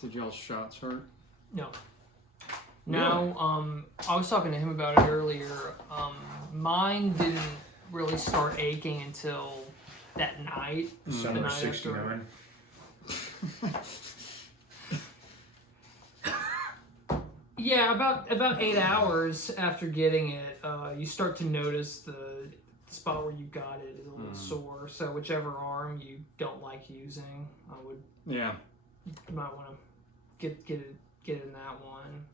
Did y'all's shots hurt? No. No, I was talking to him about it earlier. Mine didn't really start aching until that night. Summer '69. Yeah, about 8 hours after getting it, you start to notice the spot where you got it is a little sore. So whichever arm you don't like using, you might want to get in that one.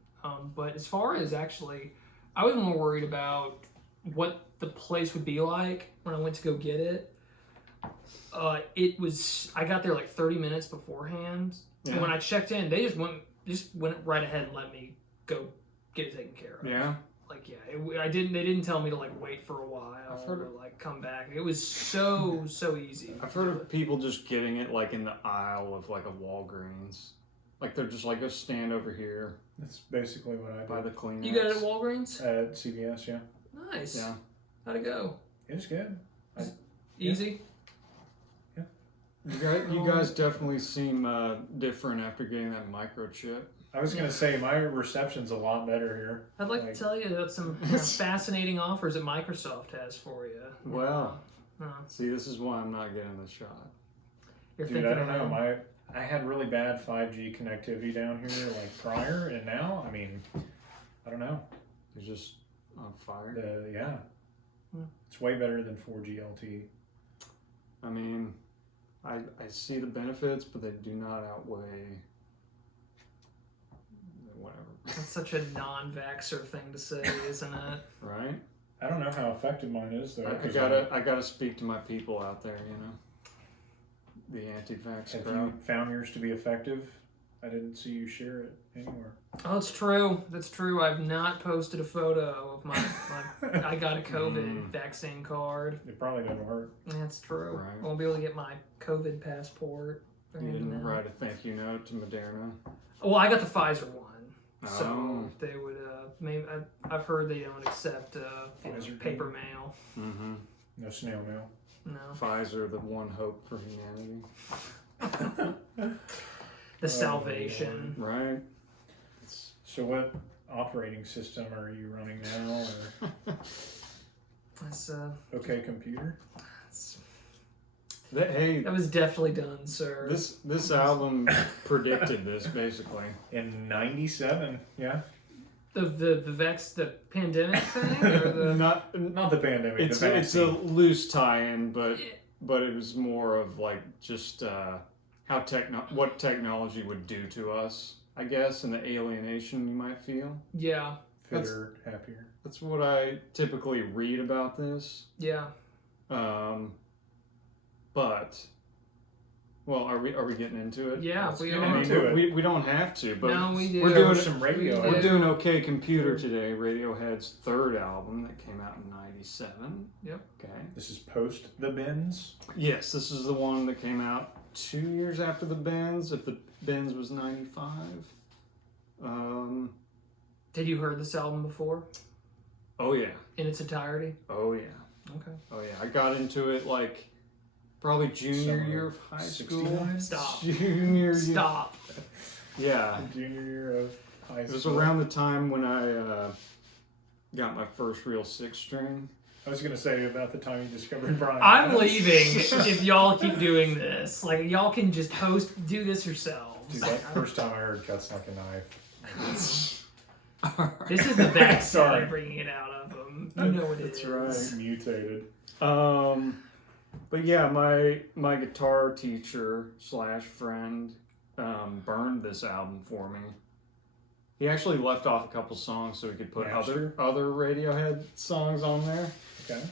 But as far as actually, I was more worried about what the place would be like when I went to go get it. I got there like 30 minutes beforehand, and when I checked in, they just went right ahead and let me go get it taken care of. Yeah. Like they didn't tell me to like wait for a while or like come back. It was so easy. I've heard of people just getting it like in the aisle of like a Walgreens. Like they're just like, go stand over here. That's basically what I did. By the Kleenex. You got it at Walgreens? At CVS, yeah. Nice. Yeah. How'd it go? It was good. Easy? Yeah. You guys definitely seem different after getting that microchip. I was going to say, my reception's a lot better here. I'd like to tell you about some fascinating offers that Microsoft has for you. Well, see, this is why I'm not getting the shot. Dude, I don't know. I had really bad 5G connectivity down here like prior, and now, I mean, I don't know. You're just on fire? Yeah. It's way better than 4G LTE. I mean, I see the benefits, but they do not outweigh whatever. That's such a non-vaxxer thing to say, isn't it? Right? I don't know how effective mine is, though. I gotta speak to my people out there, you know. The anti-vax Have crowd. you found yours to be effective? I didn't see you share it anywhere. Oh, it's true. That's true. I've not posted a photo of my I got a COVID vaccine card. It probably doesn't work. That's true. Right. I won't be able to get my COVID passport. You didn't write a thank you note to Moderna? Well, I got the Pfizer one. So Oh. they would, maybe, I've heard they don't accept paper mail. Mm-hmm. No snail mail. No. Pfizer, the one hope for humanity. The salvation. Right. So what operating system are you running now? Or That's, OK Computer? That was definitely done, sir. This album predicted this basically. In '97, yeah. The pandemic thing, or the Not the pandemic. It's a loose tie-in, but it was more of like just what technology would do to us, I guess, and the alienation you might feel. Yeah. Fitter, happier. That's what I typically read about this. Yeah. But, well, are we getting into it? Yeah, we are. We don't have to, but no, we do. We're doing some radio. We're doing OK Computer today, Radiohead's third album that came out in '97. Yep. Okay. This is post the Bends. Yes, this is the one that came out 2 years after the Bends. If the Bends was '95. Did you heard this album before? Oh yeah. In its entirety? Oh yeah. Okay. Oh yeah. I got into it like probably junior year of high school. 69? Stop. Junior year. Stop. Yeah. Junior year of high school. It was around the time when I got my first real six string. I was going to say about the time you discovered Brian. I'm leaving if y'all keep doing this. Like, y'all can just do this yourselves. Dude, that first time I heard Cuts Like a Knife. This is the backstory bringing it out of them. You know what it is. That's right. Mutated. But yeah, my guitar teacher / friend burned this album for me. He actually left off a couple songs so he could put other Radiohead songs on there. Okay.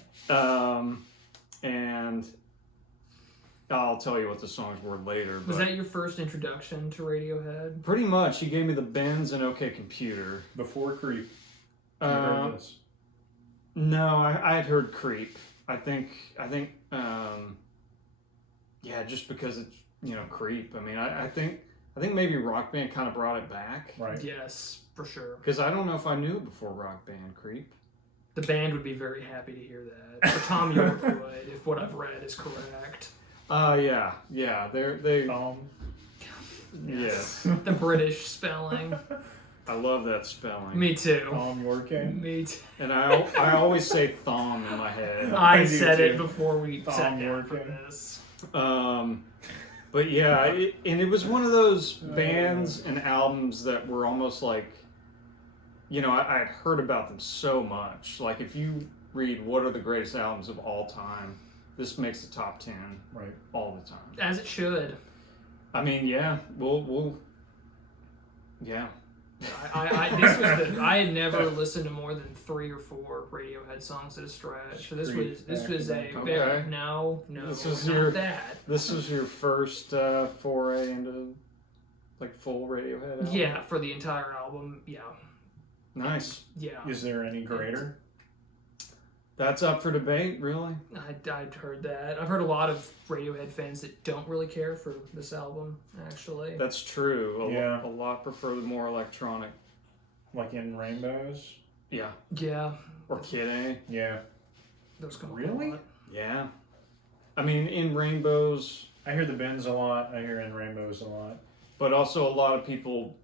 And I'll tell you what the songs were later. Was that your first introduction to Radiohead? Pretty much. He gave me the Bends and OK Computer. Before Creep. You heard this? No, I had heard Creep. I think, yeah, just because it's, Creep. I mean, I think maybe Rock Band kind of brought it back. Right. Yes, for sure. Because I don't know if I knew it before Rock Band, Creep. The band would be very happy to hear that. Or Tom York would, if what I've read is correct. Yeah. They Yes. The British spelling. I love that spelling. Me too. Tom Yorkin. Me too. And I always say thom in my head. I do said too. it before we Tom sat down for Yorkin. this. But yeah, and it was one of those bands and albums that were almost like, you know, I had heard about them so much. Like if you read what are the greatest albums of all time, this makes the top 10 Right. all the time. As it should. I mean, yeah, we'll yeah. I had never listened to more than 3 or 4 Radiohead songs at a stretch. So this was a very no. This was not that. This was your first foray into like full Radiohead album? Yeah, for the entire album. Yeah. Nice. Yeah. Is there any greater? That's up for debate, really. I'd heard that. I've heard a lot of Radiohead fans that don't really care for this album, actually. That's true. Yeah. A lot prefer the more electronic. Like in Rainbows? Yeah. Yeah. Or Kid A. Yeah. Those come up a Really? lot. Yeah. I mean, in Rainbows, I hear the Bends a lot. I hear in Rainbows a lot. but also a lot of people.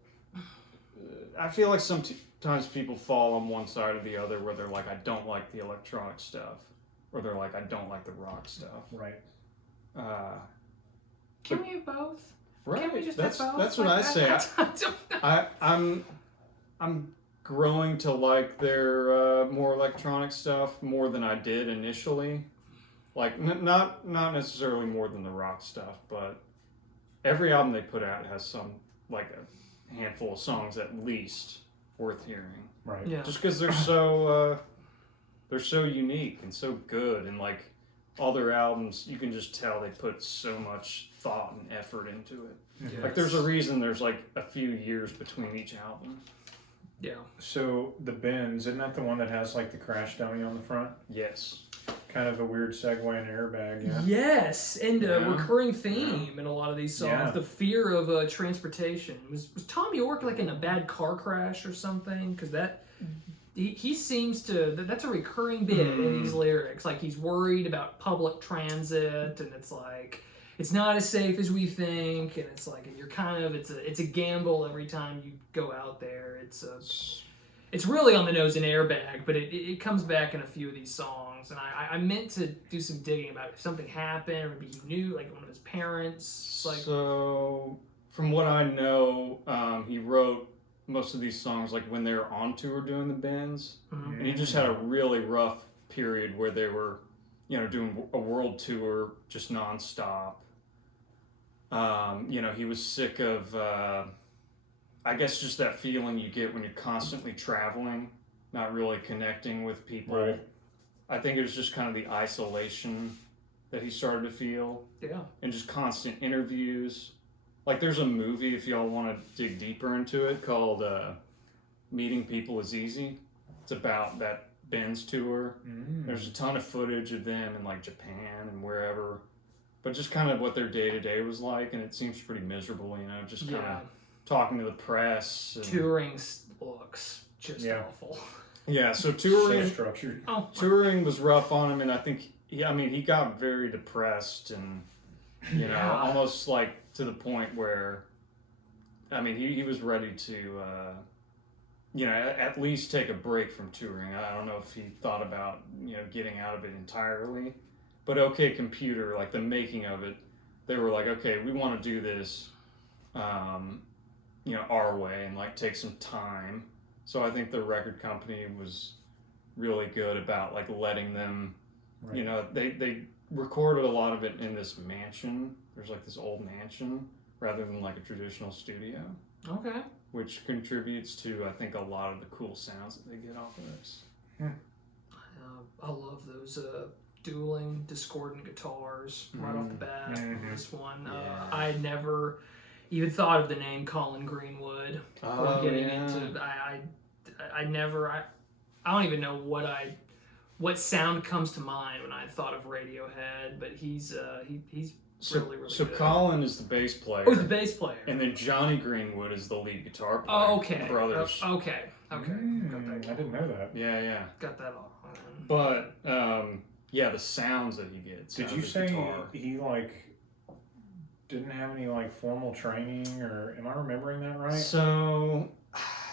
I feel like sometimes people fall on one side or the other, where they're like, I don't like the electronic stuff, or they're like, I don't like the rock stuff. Right. Can we have both? Right. Can we just that's have both? that's what I say. I don't know. I'm growing to like their more electronic stuff more than I did initially. Like not necessarily more than the rock stuff, but every album they put out has some like a handful of songs at least worth hearing. Right. Yeah. Just because they're so unique and so good, and like all their albums, you can just tell they put so much thought and effort into it. Yes. Like there's a reason there's like a few years between each album. Yeah. So the Bends, isn't that the one that has like the crash dummy on the front? Yes. Kind of a weird segue in Airbag, yeah. Yes, and a Yeah. recurring theme in a lot of these songs, Yeah. the fear of transportation. Was Tom York like in a bad car crash or something? Because he seems to, that's a recurring bit in these lyrics. Like he's worried about public transit, and it's like, it's not as safe as we think, and it's like, and you're kind of, it's a gamble every time you go out there. It's really on the nose in Airbag, but it comes back in a few of these songs. And I meant to do some digging about if something happened, or maybe he knew, like one of his parents. Like, So, from what I know, he wrote most of these songs like when they were on tour doing the Bends, Mhm. and he just had a really rough period where they were, you know, doing a world tour just nonstop. You know, he was sick of, I guess, just that feeling you get when you're constantly traveling, not really connecting with people. Right. I think it was just kind of the isolation that he started to feel, yeah. and just constant interviews. Like there's a movie, if y'all want to dig deeper into it, called Meeting People is Easy. It's about that Benz tour. There's a ton of footage of them in like Japan and wherever, but just kind of what their day-to-day was like, and it seems pretty miserable, you know, just kind of talking to the press. And, Touring looks just awful. yeah, so So touring structured. Oh, touring was rough on him, and I think he got very depressed, and you know, Yeah. almost like to the point where, I mean, he was ready to, you know, at least take a break from touring. I don't know if he thought about, you know, getting out of it entirely, but OK Computer, like the making of it, they were like, okay, we want to do this, you know, our way, and like take some time. So I think the record company was really good about like letting them, Right. you know, they recorded a lot of it in this mansion. There's like this old mansion rather than like a traditional studio, okay. which contributes to, I think, a lot of the cool sounds that they get off of this. I love those dueling discordant guitars right off the bat. Mhm. This one, Yeah. I had never even thought of the name Colin Greenwood before getting into. I don't even know what sound comes to mind when I thought of Radiohead, but he's really So good. Colin is the bass player. Oh, he's the bass player. And then Johnny Greenwood is the lead guitar player. Oh, okay. Brothers. Okay. I didn't know that. Yeah. Got that all. But, yeah, the sounds that he gets. Did out you of the say guitar. he like didn't have any like formal training, or am I remembering that right? So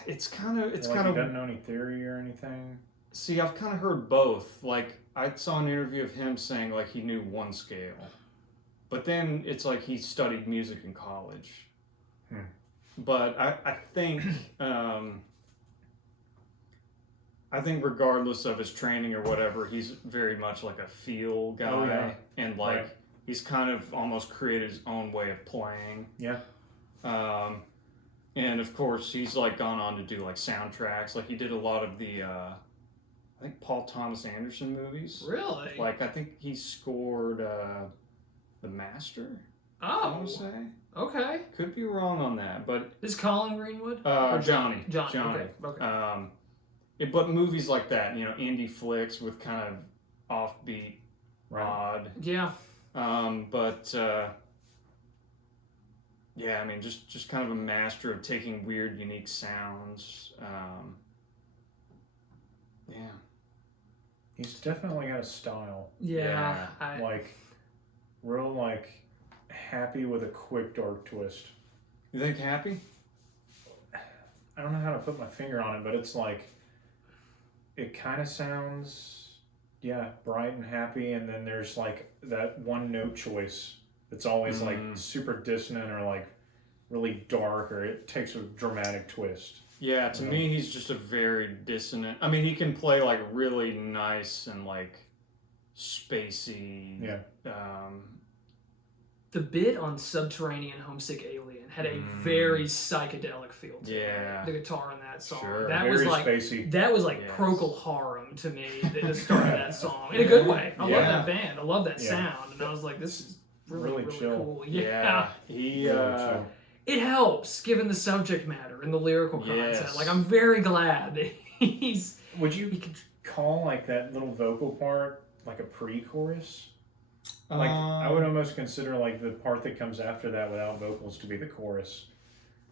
it's kind of he doesn't know any theory or anything. See, I've kind of heard both. Like, I saw an interview of him saying like he knew one scale, but then it's like he studied music in college. But I think I think regardless of his training or whatever, he's very much like a feel guy. Oh, yeah. And like he's kind of almost created his own way of playing. Yeah. And of course he's like gone on to do like soundtracks. Like he did a lot of the I think Paul Thomas Anderson movies. Really? Like I think he scored The Master. I want to say. Okay. Could be wrong on that, but is Colin Greenwood? Johnny. Okay. But movies like that, you know, indie flicks with kind of offbeat, odd. Yeah. Yeah, I mean, just kind of a master of taking weird, unique sounds. Yeah. He's definitely got a style. Yeah. Like, real, like, happy with a quick, dark twist. You think happy? I don't know how to put my finger on it, but it's like, it kind of sounds, bright and happy, and then there's like that one note choice that's always like super dissonant or like really dark, or it takes a dramatic twist. Yeah, to me, he's just a very dissonant. I mean, he can play like really nice and like spacey. Yeah. The bit on Subterranean Homesick Alien had a very psychedelic feel to it. The guitar in that song. Sure. That very was like spacey. That was like Procol Harum to me, the start of that song. In a good way. I love that band. I love that sound. And I was like, this is really chill. cool. Yeah. He it helps given the subject matter and the lyrical content. Yes. Like I'm very glad that he's Would you call like that little vocal part like a pre-chorus? Like I would almost consider like the part that comes after that without vocals to be the chorus.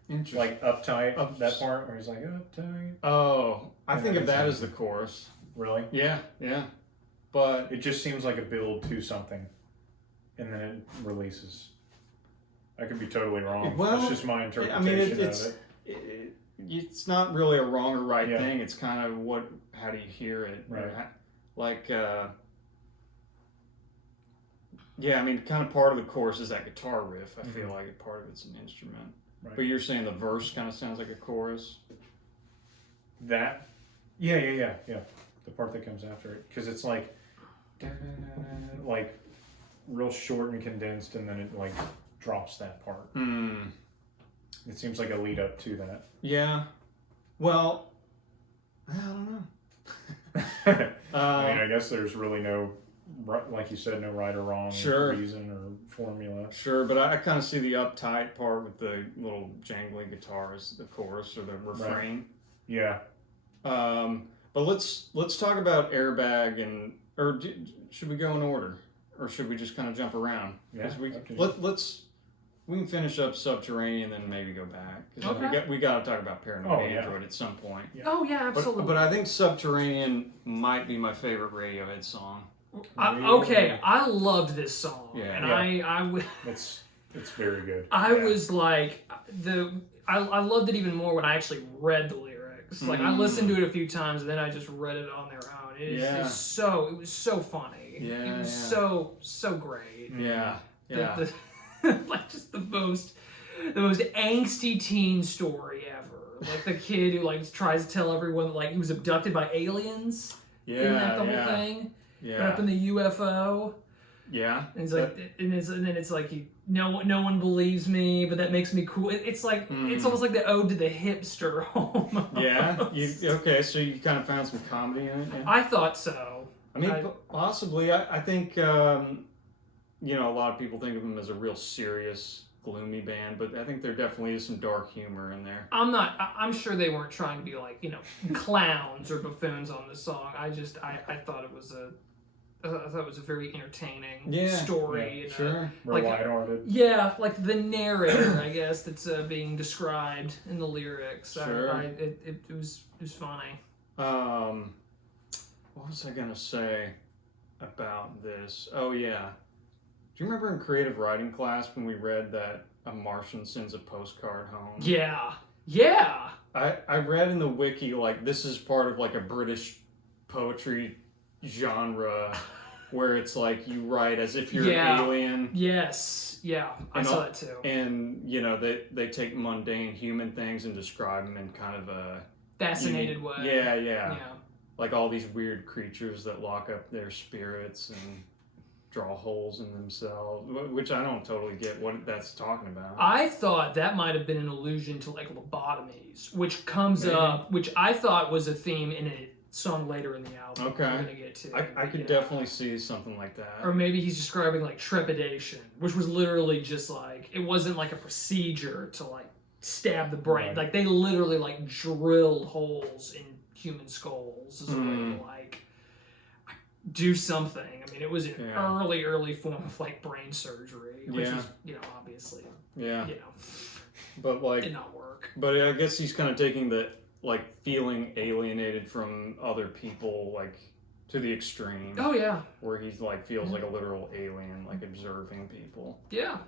Interesting. Like Uptight, that part where he's like uptight. Oh, I think of that as the chorus. Really? Yeah. But it just seems like a build to something, and then it releases. I could be totally wrong. Well, it's just my interpretation of it. It's not really a wrong or right thing. It's kind of how do you hear it? Right. I mean, kind of part of the chorus is that guitar riff. I feel like part of it's an instrument. Right. But you're saying the verse kind of sounds like a chorus? That? Yeah. The part that comes after it. Because it's like real short and condensed, and then it like drops that part. It seems like a lead up to that. Yeah. Well, I don't know. I mean, I guess there's really no, like you said, no right or wrong reason or formula. Sure, but I kind of see the uptight part with the little jangly guitar as the chorus or the refrain. Right. Yeah. But let's talk about Airbag should we go in order, or should we just kind of jump around? Yeah. We can finish up Subterranean and then maybe go back. We got to talk about Paranoid Android at some point. Yeah. Oh yeah, absolutely. But I think Subterranean might be my favorite Radiohead song. I loved this song, It's very good. I was like I loved it even more when I actually read the lyrics. Like I listened to it a few times and then I just read it on their own. It was so funny. Yeah, it was so great. Yeah. Like just the most angsty teen story ever. Like the kid who like tries to tell everyone that, like he was abducted by aliens. Yeah, the whole thing. Yeah. Up in the UFO. Yeah. And it's like, and then it's like no one believes me, but that makes me cool. It's like it's almost like the ode to the hipster. Almost. Yeah. Okay? So you kind of found some comedy in it. Yeah? I thought so. I mean, possibly. I think a lot of people think of them as a real serious, gloomy band, but I think there definitely is some dark humor in there. I'm sure they weren't trying to be like clowns or buffoons on the song. I thought it was a very entertaining story. Yeah, sure. Real lighthearted. Yeah, like the narrator, I guess, that's being described in the lyrics. Sure. It was funny. What was I gonna say about this? Oh yeah. Do you remember in creative writing class when we read that a Martian sends a postcard home? Yeah. Yeah. I read in the wiki like this is part of like a British poetry genre where it's like you write as if you're Yeah. an alien. Yes. Yeah. I saw that too. And you know they take mundane human things and describe them in kind of a Fascinated way. Yeah. Like all these weird creatures that lock up their spirits and draw holes in themselves, which I don't totally get what that's talking about. I thought that might have been an allusion to like lobotomies, which comes up, which I thought was a theme in a song later in the album. Okay. We're gonna get to. I could definitely see something like that. Or maybe he's describing like trepidation, which was literally just like, it wasn't like a procedure to like stab the brain. Right. Like they literally like drilled holes in human skulls as a way to like do something. I mean, it was an early form of like brain surgery, which was, obviously, but like did not work. But I guess he's kind of taking the like feeling alienated from other people like to the extreme. Oh yeah. Where he's like feels like a literal alien, like observing people. Yeah.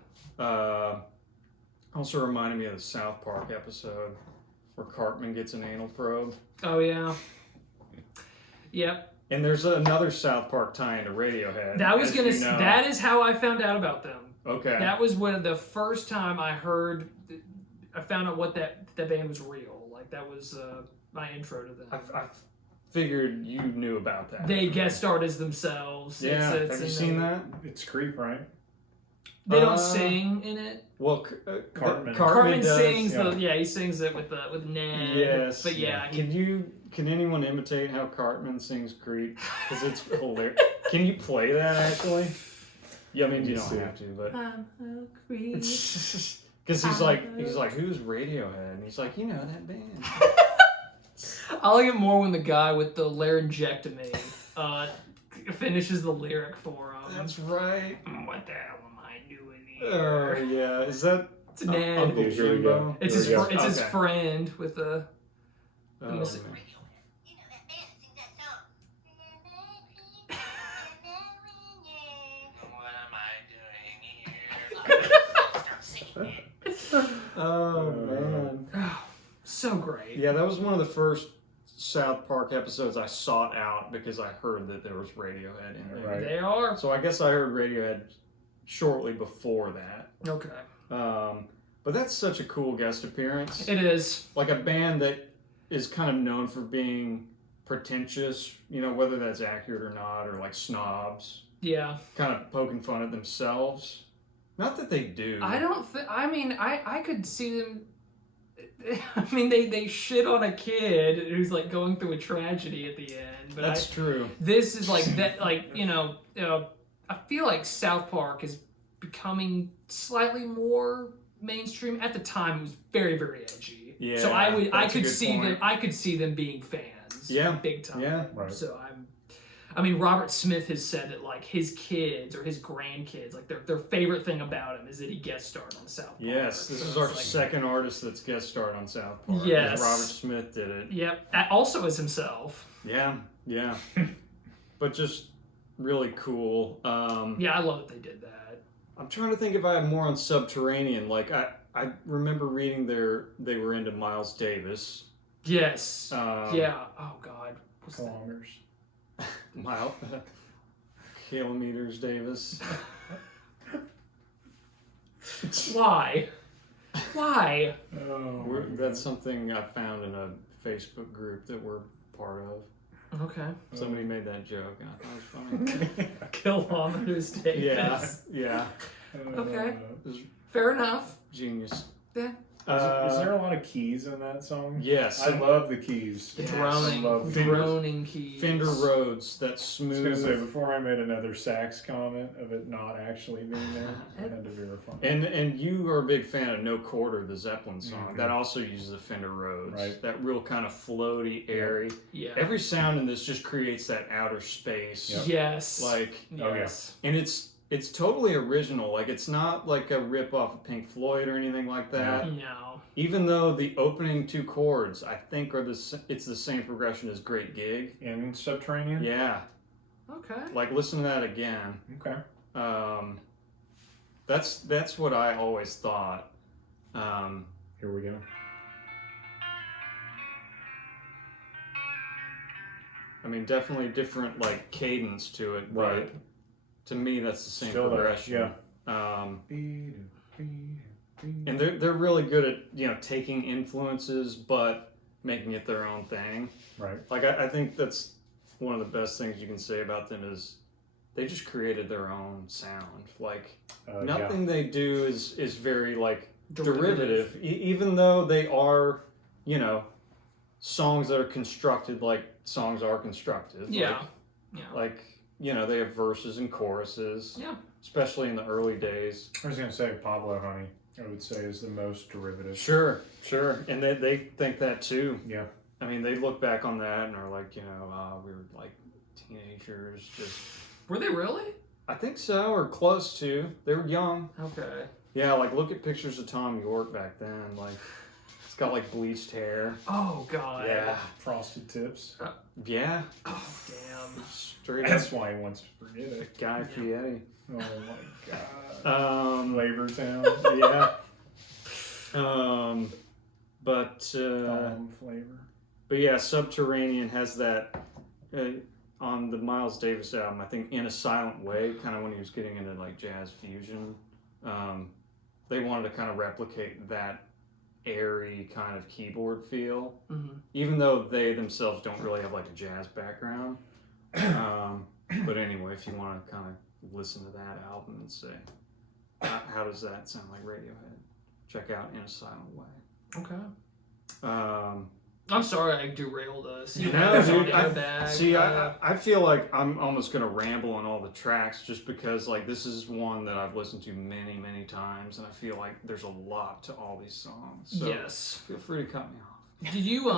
Also reminded me of the South Park episode where Cartman gets an anal probe. Oh yeah. Yep. And there's another South Park tie into Radiohead. That is how I found out about them. Okay. That was when the first time I found out what that band was real. Like that was my intro to them. I figured you knew about that. They guest starred as themselves. Yeah. Have you seen that? It's Creep, right? They don't sing in it. Well, Cartman does, sings he sings it with Ned. Yes. But yeah. Can anyone imitate how Cartman sings Creep? Because it's hilarious. Can you play that actually? Yeah, I mean you don't have to, but I'm a creep. Because he's like, who's Radiohead? And he's like, that band. I like it more when the guy with the laryngectomy finishes the lyric for him. That's right. What the hell am I doing here? Oh yeah, is that? It's Ned. Uncle Jimbo. It's his friend with the. Man. Oh man. So great. Yeah, that was one of the first South Park episodes I sought out because I heard that there was Radiohead in there. Right. They are. So I guess I heard Radiohead shortly before that. Okay. But that's such a cool guest appearance. It is. Like a band that is kind of known for being pretentious, whether that's accurate or not, or like snobs. Yeah. Kind of poking fun at themselves. Not that they do. I don't think. I mean, I could see them. I mean, they shit on a kid who's like going through a tragedy at the end. But that's true. This is like that. Like I feel like South Park is becoming slightly more mainstream. At the time, it was very, very edgy. Yeah. So I could see them being fans. Yeah. Big time. Yeah. Right. So I mean, Robert Smith has said that like his kids or his grandkids, like their favorite thing about him is that he guest starred on South Park. Yes, this is our second artist that's guest starred on South Park. Yes. Robert Smith did it. Yep. Also as himself. Yeah. But just really cool. Yeah, I love that they did that. I'm trying to think if I have more on Subterranean. Like I remember reading they were into Miles Davis. Yes. Yeah. Oh God. Kilometers. Kilometers Davis. Why? That's something I found in a Facebook group that we're part of. Okay. Somebody made that joke and I thought it was funny. Kilometers Davis. Yeah. Okay. Fair enough. Genius. Yeah. Is there a lot of keys in that song? Yes. I love the keys. The Yes. droning keys. Fender Rhodes, that I was smooth. going to say, before I made another sax comment of it not actually being there, I had to verify. And you are a big fan of No Quarter, the Zeppelin song. Mm-hmm. That also uses a Fender Rhodes. Right. That real kind of floaty, airy. Yeah. Every sound in this just creates that outer space. Yep. Yes. Like, yes. and it's totally original. Like, it's not like a rip off of Pink Floyd or anything like that. No. Even though the opening two chords, I think, it's the same progression as Great Gig. In Subterranean? Yeah. Okay. Like, listen to that again. Okay. That's what I always thought. Here we go. I mean, definitely different like cadence to it, Right. but to me that's the same Still there, progression. yeah. And they're really good at taking influences but making it their own thing. Right. Like I think that's one of the best things you can say about them is they just created their own sound. Like nothing they do is very like derivative. Even though they are, songs that are constructed like songs are constructed. Yeah. Like, they have verses and choruses. Yeah. Especially in the early days. I was going to say Pablo Honey, I would say, is the most derivative. Sure. And they think that too. Yeah. I mean, they look back on that and are like, we were like teenagers. Were they really? I think so, or close to. They were young. Okay. Yeah, like look at pictures of Tom York back then. Like, he's got like bleached hair. Oh God. Yeah. Frosted tips. Yeah. Oh damn. Straight That's up. why he wants to forget it. Guy Fieri. Oh my God. Flavor Town. Yeah. But flavor. But yeah, Subterranean has that on the Miles Davis album. I think In a Silent Way, kind of when he was getting into like jazz fusion. They wanted to kind of replicate that airy kind of keyboard feel, even though they themselves don't really have like a jazz background. But anyway, if you want to kind of listen to that album and say, how does that sound like Radiohead? Check out In a Silent Way. Okay. I'm sorry I derailed us. No, dude, I feel like I'm almost going to ramble on all the tracks just because like this is one that I've listened to many, many times and I feel like there's a lot to all these songs. So yes. Feel free to cut me off. Did you,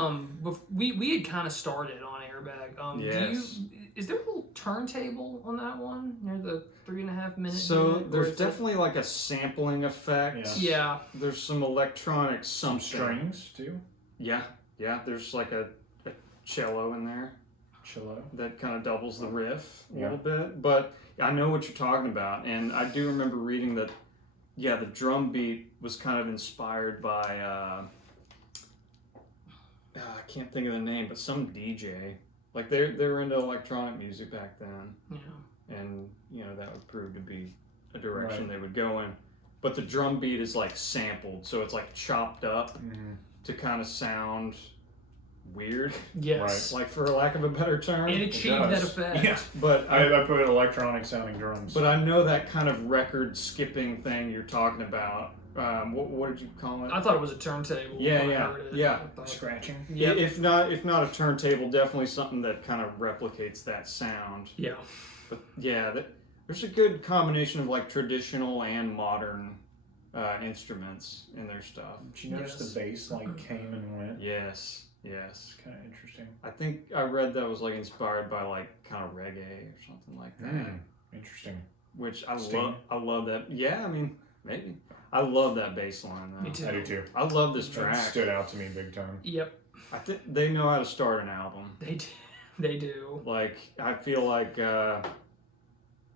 we had kind of started on Airbag. Yes. Is there a little turntable on that one near the 3.5 minute? So there's definitely like a sampling effect. Yeah. There's some electronic something. Strings too? Yeah, there's like a cello in there. Cello? That kind of doubles the riff a little bit. But I know what you're talking about. And I do remember reading that, the drum beat was kind of inspired by, I can't think of the name, but some DJ. Like they were into electronic music back then. Yeah. And, that would prove to be a direction they would go in. But the drum beat is like sampled. So it's like chopped up. To kind of sound weird. Yes. Like for lack of a better term. It achieved that effect. Yeah. But I put electronic sounding drums. But I know that kind of record skipping thing you're talking about. What did you call it? I thought it was a turntable. Yeah. Scratching. Yeah. If not a turntable, definitely something that kind of replicates that sound. Yeah. But there's a good combination of like traditional and modern instruments in their stuff. Did you notice the bass came and went? Yes. It's kind of interesting. I think I read that was like inspired by like kind of reggae or something like that. Interesting. Which I love that. Yeah, I mean maybe. I love that bass line though. Me too. I do too. I love this track. That stood out to me big time. Yep. I think they know how to start an album. They do. Like I feel like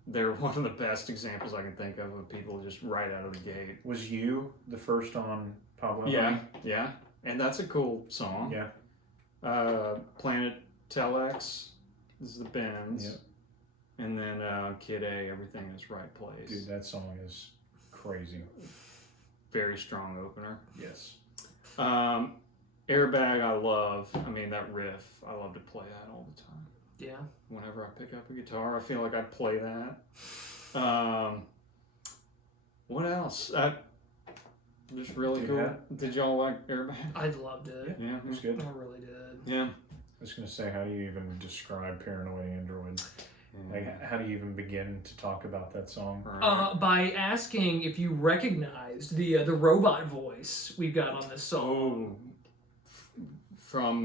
they're one of the best examples I can think of people just right out of the gate. Was You the first on Pablo? Yeah. And that's a cool song. Yeah. Planet Telex is the Bends. Yep. And then Kid A, Everything in Its Right Place. Dude, that song is crazy. Very strong opener. Yes. Airbag I love. I mean, that riff, I love to play that all the time. Yeah. Whenever I pick up a guitar, I feel like I play that. What else? Just really cool. Did y'all like Airbag? I loved it. Yeah, it was good. I really did. Yeah. I was going to say, how do you even describe Paranoid Android? Like, how do you even begin to talk about that song? By asking if you recognized the robot voice we've got on this song. From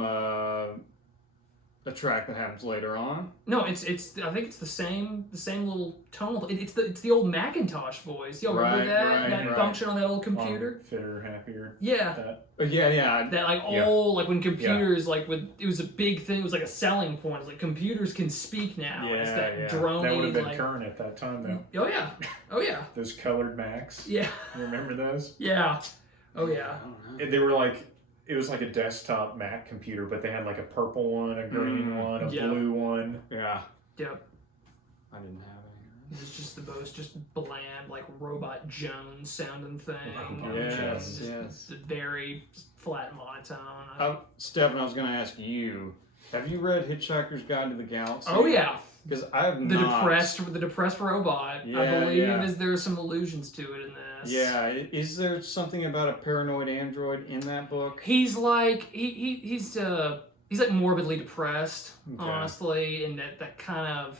a track that happens later on. No, it's. I think it's the same little tone. It's the old Macintosh voice. Y'all remember that function on that old computer? Fitter, happier. Yeah. Yeah. That old when computers it was a big thing. It was like a selling point. It's like computers can speak now. Yeah, it's that That droning. would have been current at that time, though. Oh yeah. Those colored Macs. Yeah. You remember those? Yeah. Oh yeah. I don't know. They were like, it was like a desktop Mac computer, but they had like a purple one, a green one, a blue one. Yeah. Yep. I didn't have any. It was just the most bland, like Robot Jones sounding thing. Yes. The very flat monotone. Stephen, I was going to ask you, have you read Hitchhiker's Guide to the Galaxy? Oh yeah. Because I have the not. The depressed robot. Yeah, I believe yeah. there are some allusions to it in this. Yeah. Is there something about a paranoid android in that book? He's like he's like morbidly depressed, honestly, and that kind of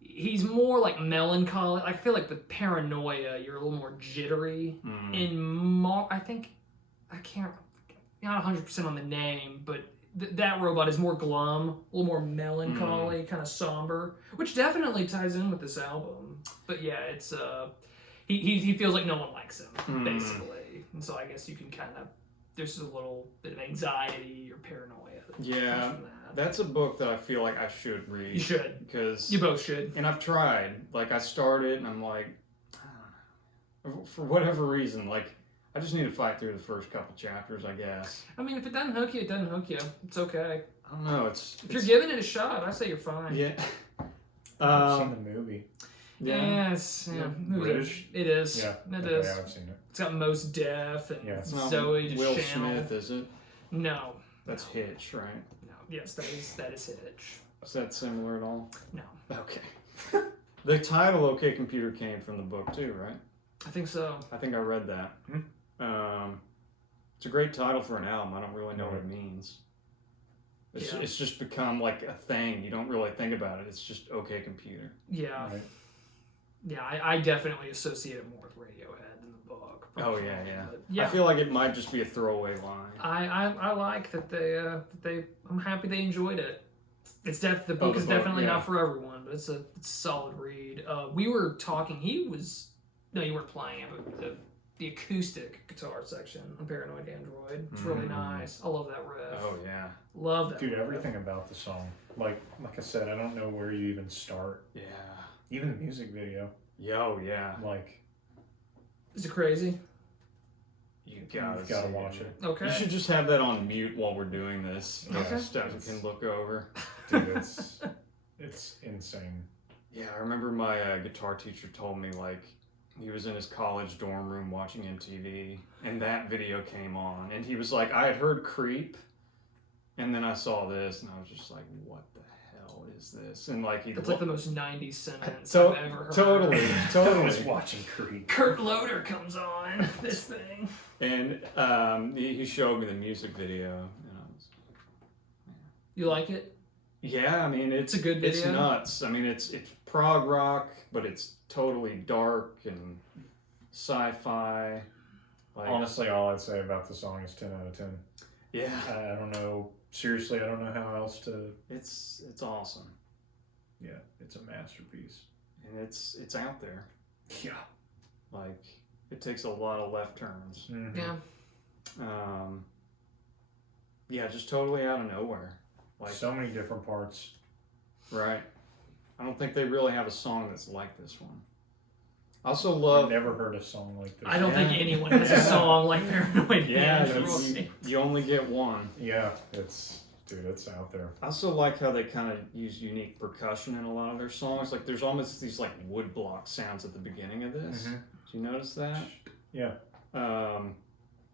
he's more like melancholy. I feel like with paranoia, you're a little more jittery. I think I can't not 100% on the name, but that robot is more glum, a little more melancholy, kind of somber, which definitely ties in with this album. But yeah, it's he feels like no one likes him, basically, and so I guess you can kind of there's a little bit of anxiety or paranoia. Yeah, that's a book that I feel like I should read. You should, because you both should. And I've tried. Like I started, and I'm like, I don't know, for whatever reason, like. I just need to fight through the first couple chapters, I guess. I mean, if it doesn't hook you, it doesn't hook you. It's okay. I don't know. If you're giving it a shot, I say you're fine. Yeah. I've seen the movie. Yeah. Yes. Yeah. British? It is. Yeah. It Okay, is. I've seen it. It's got Mos Def and It's not Zoe Will Deschanel. Smith, is it? No. That's Hitch, right? No. Yes, that is Hitch. Is that similar at all? No. Okay. The title "OK Computer" came from the book too, right? I think so. I think I read that. It's a great title for an album. I don't really know what it means. It's just become like a thing. You don't really think about it. It's just OK Computer. Yeah. Right. Yeah, I definitely associate it more with Radiohead than the book. Oh yeah. Yeah. I feel like it might just be a throwaway line. I like that they I'm happy they enjoyed it. The book is definitely not for everyone, but it's a solid read. We were talking. You weren't playing it, but the acoustic guitar section on Paranoid Android. It's really nice. I love that riff. Oh yeah. Love that. Dude, riff. everything about the song. Like I said, I don't know where you even start. Yeah. Even the music video. Yo, yeah. Like, Is it crazy? You've gotta watch it. Okay. You should just have that on mute while we're doing this. Okay. Stuff you can look over. Dude, it's insane. Yeah, I remember my guitar teacher told me, like, he was in his college dorm room watching MTV, and that video came on, and he was like, I had heard Creep, and then I saw this, and I was just like, what the hell is this? And like, That's like the most 90s sentence To- I've ever heard. Totally. I was watching Creed. Kurt Loder comes on this thing. And he showed me the music video, and I was, You like it? yeah, I mean, It's a good video. It's nuts. I mean, it's prog rock, but it's totally dark and sci-fi. Like, Honestly, all I'd say about the song is 10 out of 10. yeah, I don't know. Seriously, I don't know how else to. it's awesome, Yeah, it's a masterpiece. and it's out there. Yeah. Like, it takes a lot of left turns. Mm-hmm. Yeah. Yeah, just totally out of nowhere. Like, So many different parts. right. I don't think they really have a song that's like this one. I also love. I've never heard a song like this. I don't think anyone has a song like Paranoid Yeah, Android. you only get one. Yeah, it's out there. I also like how they kind of use unique percussion in a lot of their songs. Like, there's almost these like wood block sounds at the beginning of this. Mhm. Do you notice that? Yeah.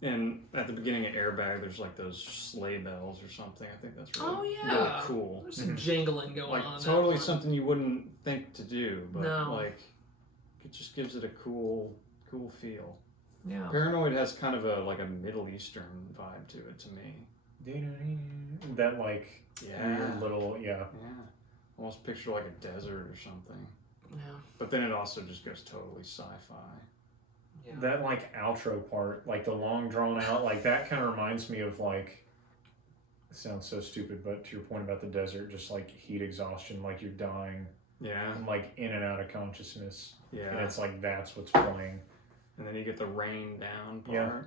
And at the beginning of Airbag, there's like those sleigh bells or something. I think that's really, Oh, yeah. really cool. There's some jingling going Like, on. in that totally one. something you wouldn't think to do, but No. like, it just gives it a cool feel. Yeah. Paranoid has kind of a Middle Eastern vibe to it to me. That like Yeah. weird little Yeah. Almost picture like a desert or something. Yeah. But then it also just goes totally sci-fi. Yeah. that like outro part, like the long drawn out, like that kind of reminds me of like it sounds so stupid, but to your point about the desert, just like heat exhaustion, like you're dying, Yeah. and like in and out of consciousness, and Yeah. it's like that's what's playing. And then you get the rain down part. Yeah.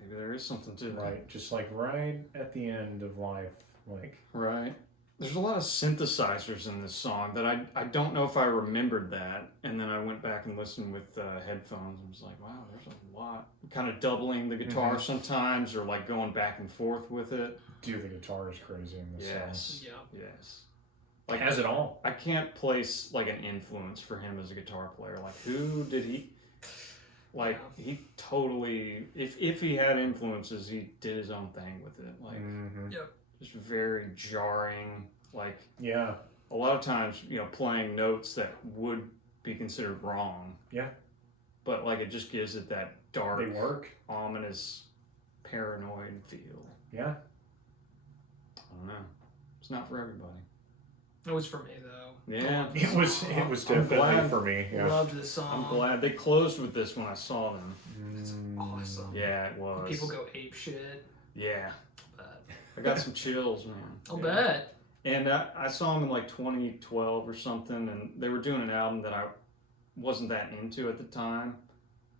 Maybe there is something to that. Right, just like right at the end of life, like. Right. There's a lot of synthesizers in this song that I don't know if I remembered that. And then I went back and listened with headphones and was like, wow, there's a lot. Kind of doubling the guitar sometimes or like going back and forth with it. Dude, the guitar is crazy in this Yes. song. Yeah. Yes. Like, has it all. I can't place like an influence for him as a guitar player. Like who did he... Like, he totally... If he had influences, he did his own thing with it. Like, Yep. just very jarring. Like, Yeah. a lot of times, playing notes that would be considered wrong. Yeah. But, like, it just gives it that dark, They work. ominous, paranoid feel. Yeah. I don't know. It's not for everybody. It was for me though. Yeah. Loved the It was song. definitely glad. for me. Yeah. Loved the song. I'm glad. They closed with this when I saw them. It's awesome. Yeah, it was. People go ape shit. Yeah. But I got some chills, man. I'll Yeah. bet. And I saw them in like 2012 or something, and they were doing an album that I wasn't that into at the time.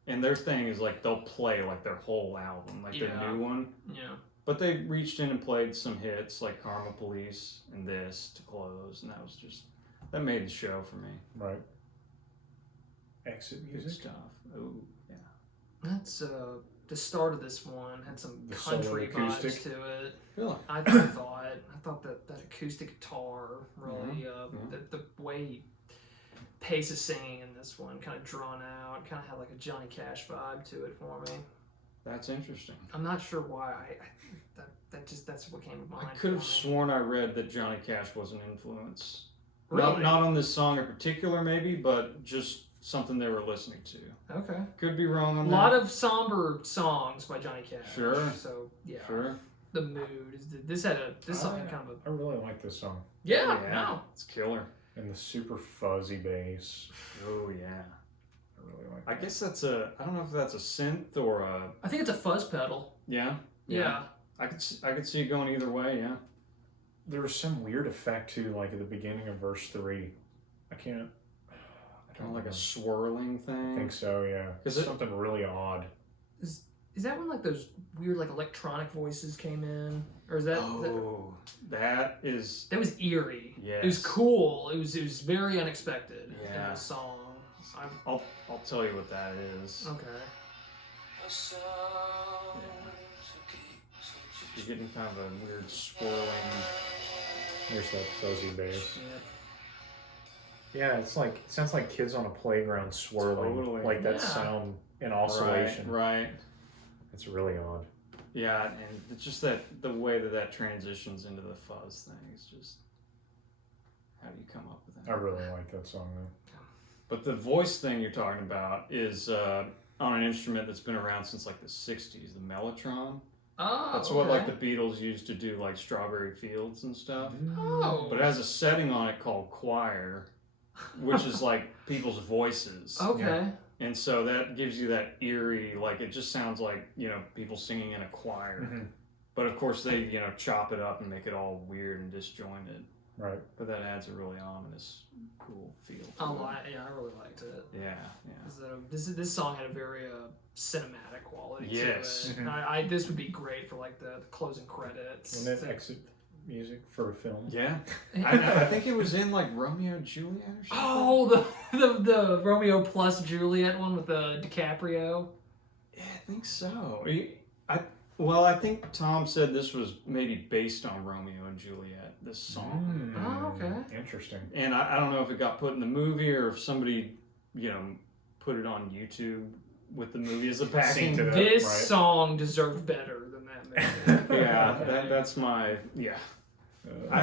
And their thing is like they'll play like their whole album, like their Yeah. new one. Yeah. But they reached in and played some hits like Karma Police and this to close, and that made the show for me. Right. Exit Good music. stuff. Oh yeah. That's the start of this one had some The country solar vibes acoustic. to it. Really? I thought that acoustic guitar really the way he pace of singing in this one kind of drawn out, kind of had like a Johnny Cash vibe to it for me. That's interesting. I'm not sure why that's what came to mind. I could have for me. sworn I read that Johnny Cash was an influence. Really? Not on this song in particular, maybe, but just something they were listening to. Okay. Could be wrong on A that. lot of somber songs by Johnny Cash. Sure. So yeah. Sure. The mood is this song had kind of a I really like this song. no. It's killer. And the super fuzzy bass. Oh yeah. I really like I that. guess I don't know if that's a synth or a I think it's a fuzz pedal. yeah. Yeah. I could see it going either way. Yeah. There was some weird effect too, like at the beginning of verse 3. I Kind of like remember. a swirling thing. I think so, yeah. Is it- something really odd. Is that when like those weird like electronic voices came in, or is that that is that was eerie? yes. It was cool. It was very unexpected in Yeah. the song. I'll tell you what that is. Okay. You're getting kind of a weird swirling. There's that fuzzy bass. Yeah. Yeah, it sounds like kids on a playground swirling. Totally. Like that Yeah. sound in oscillation. Right. It's really odd. Yeah, and it's just the way that transitions into the fuzz thing is just how do you come up with that? I really like that song though. But the voice thing you're talking about is on an instrument that's been around since like the 60s, the mellotron. Oh. That's what okay. like the Beatles used to do like Strawberry Fields and stuff. Oh. But it has a setting on it called choir, which is like people's voices. Okay. Yeah. And so that gives you that eerie, like it just sounds like, people singing in a choir. Mhm. But of course they, chop it up and make it all weird and disjointed. Right. But that adds a really ominous, cool feel. to I really liked it. it. Yeah. This song had a very cinematic quality Yes. to it. Mhm. This would be great for like the closing credits. And then exit music for a film. Yeah. I think it was in like Romeo and Juliet or something. Oh, the Romeo plus Juliet one with the DiCaprio. Yeah, I think so. I think Tom said this was maybe based on Romeo and Juliet, this song. Oh, okay. Interesting. And I don't know if it got put in the movie or if somebody, put it on YouTube with the movie as a backing. Synced it up. This right. song deserved better than that movie. Yeah, Okay. that's my, yeah.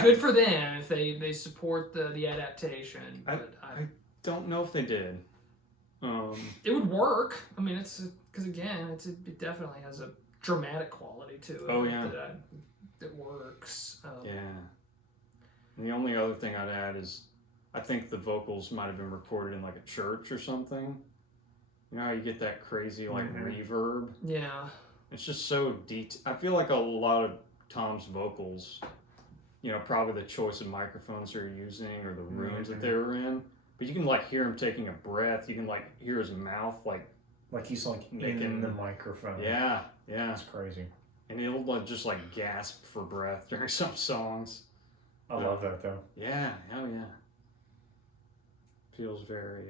Good for them if they support the adaptation. But I don't know if they did. it would work. I mean, it's because again, it definitely has a dramatic quality to it. Oh, yeah. that works. Yeah. And the only other thing I'd add is I think the vocals might have been recorded in like a church or something. You know how you get that crazy like Mhm. reverb? Yeah. It's just so I feel like a lot of Tom's vocals. You know, probably the choice of microphones they're using or the rooms that they were in. But you can like hear him taking a breath. You can like hear his mouth like he's like making in the microphone. Yeah. That's crazy. And he'll like just like gasp for breath during some songs. I love that though. Yeah, hell yeah. Feels very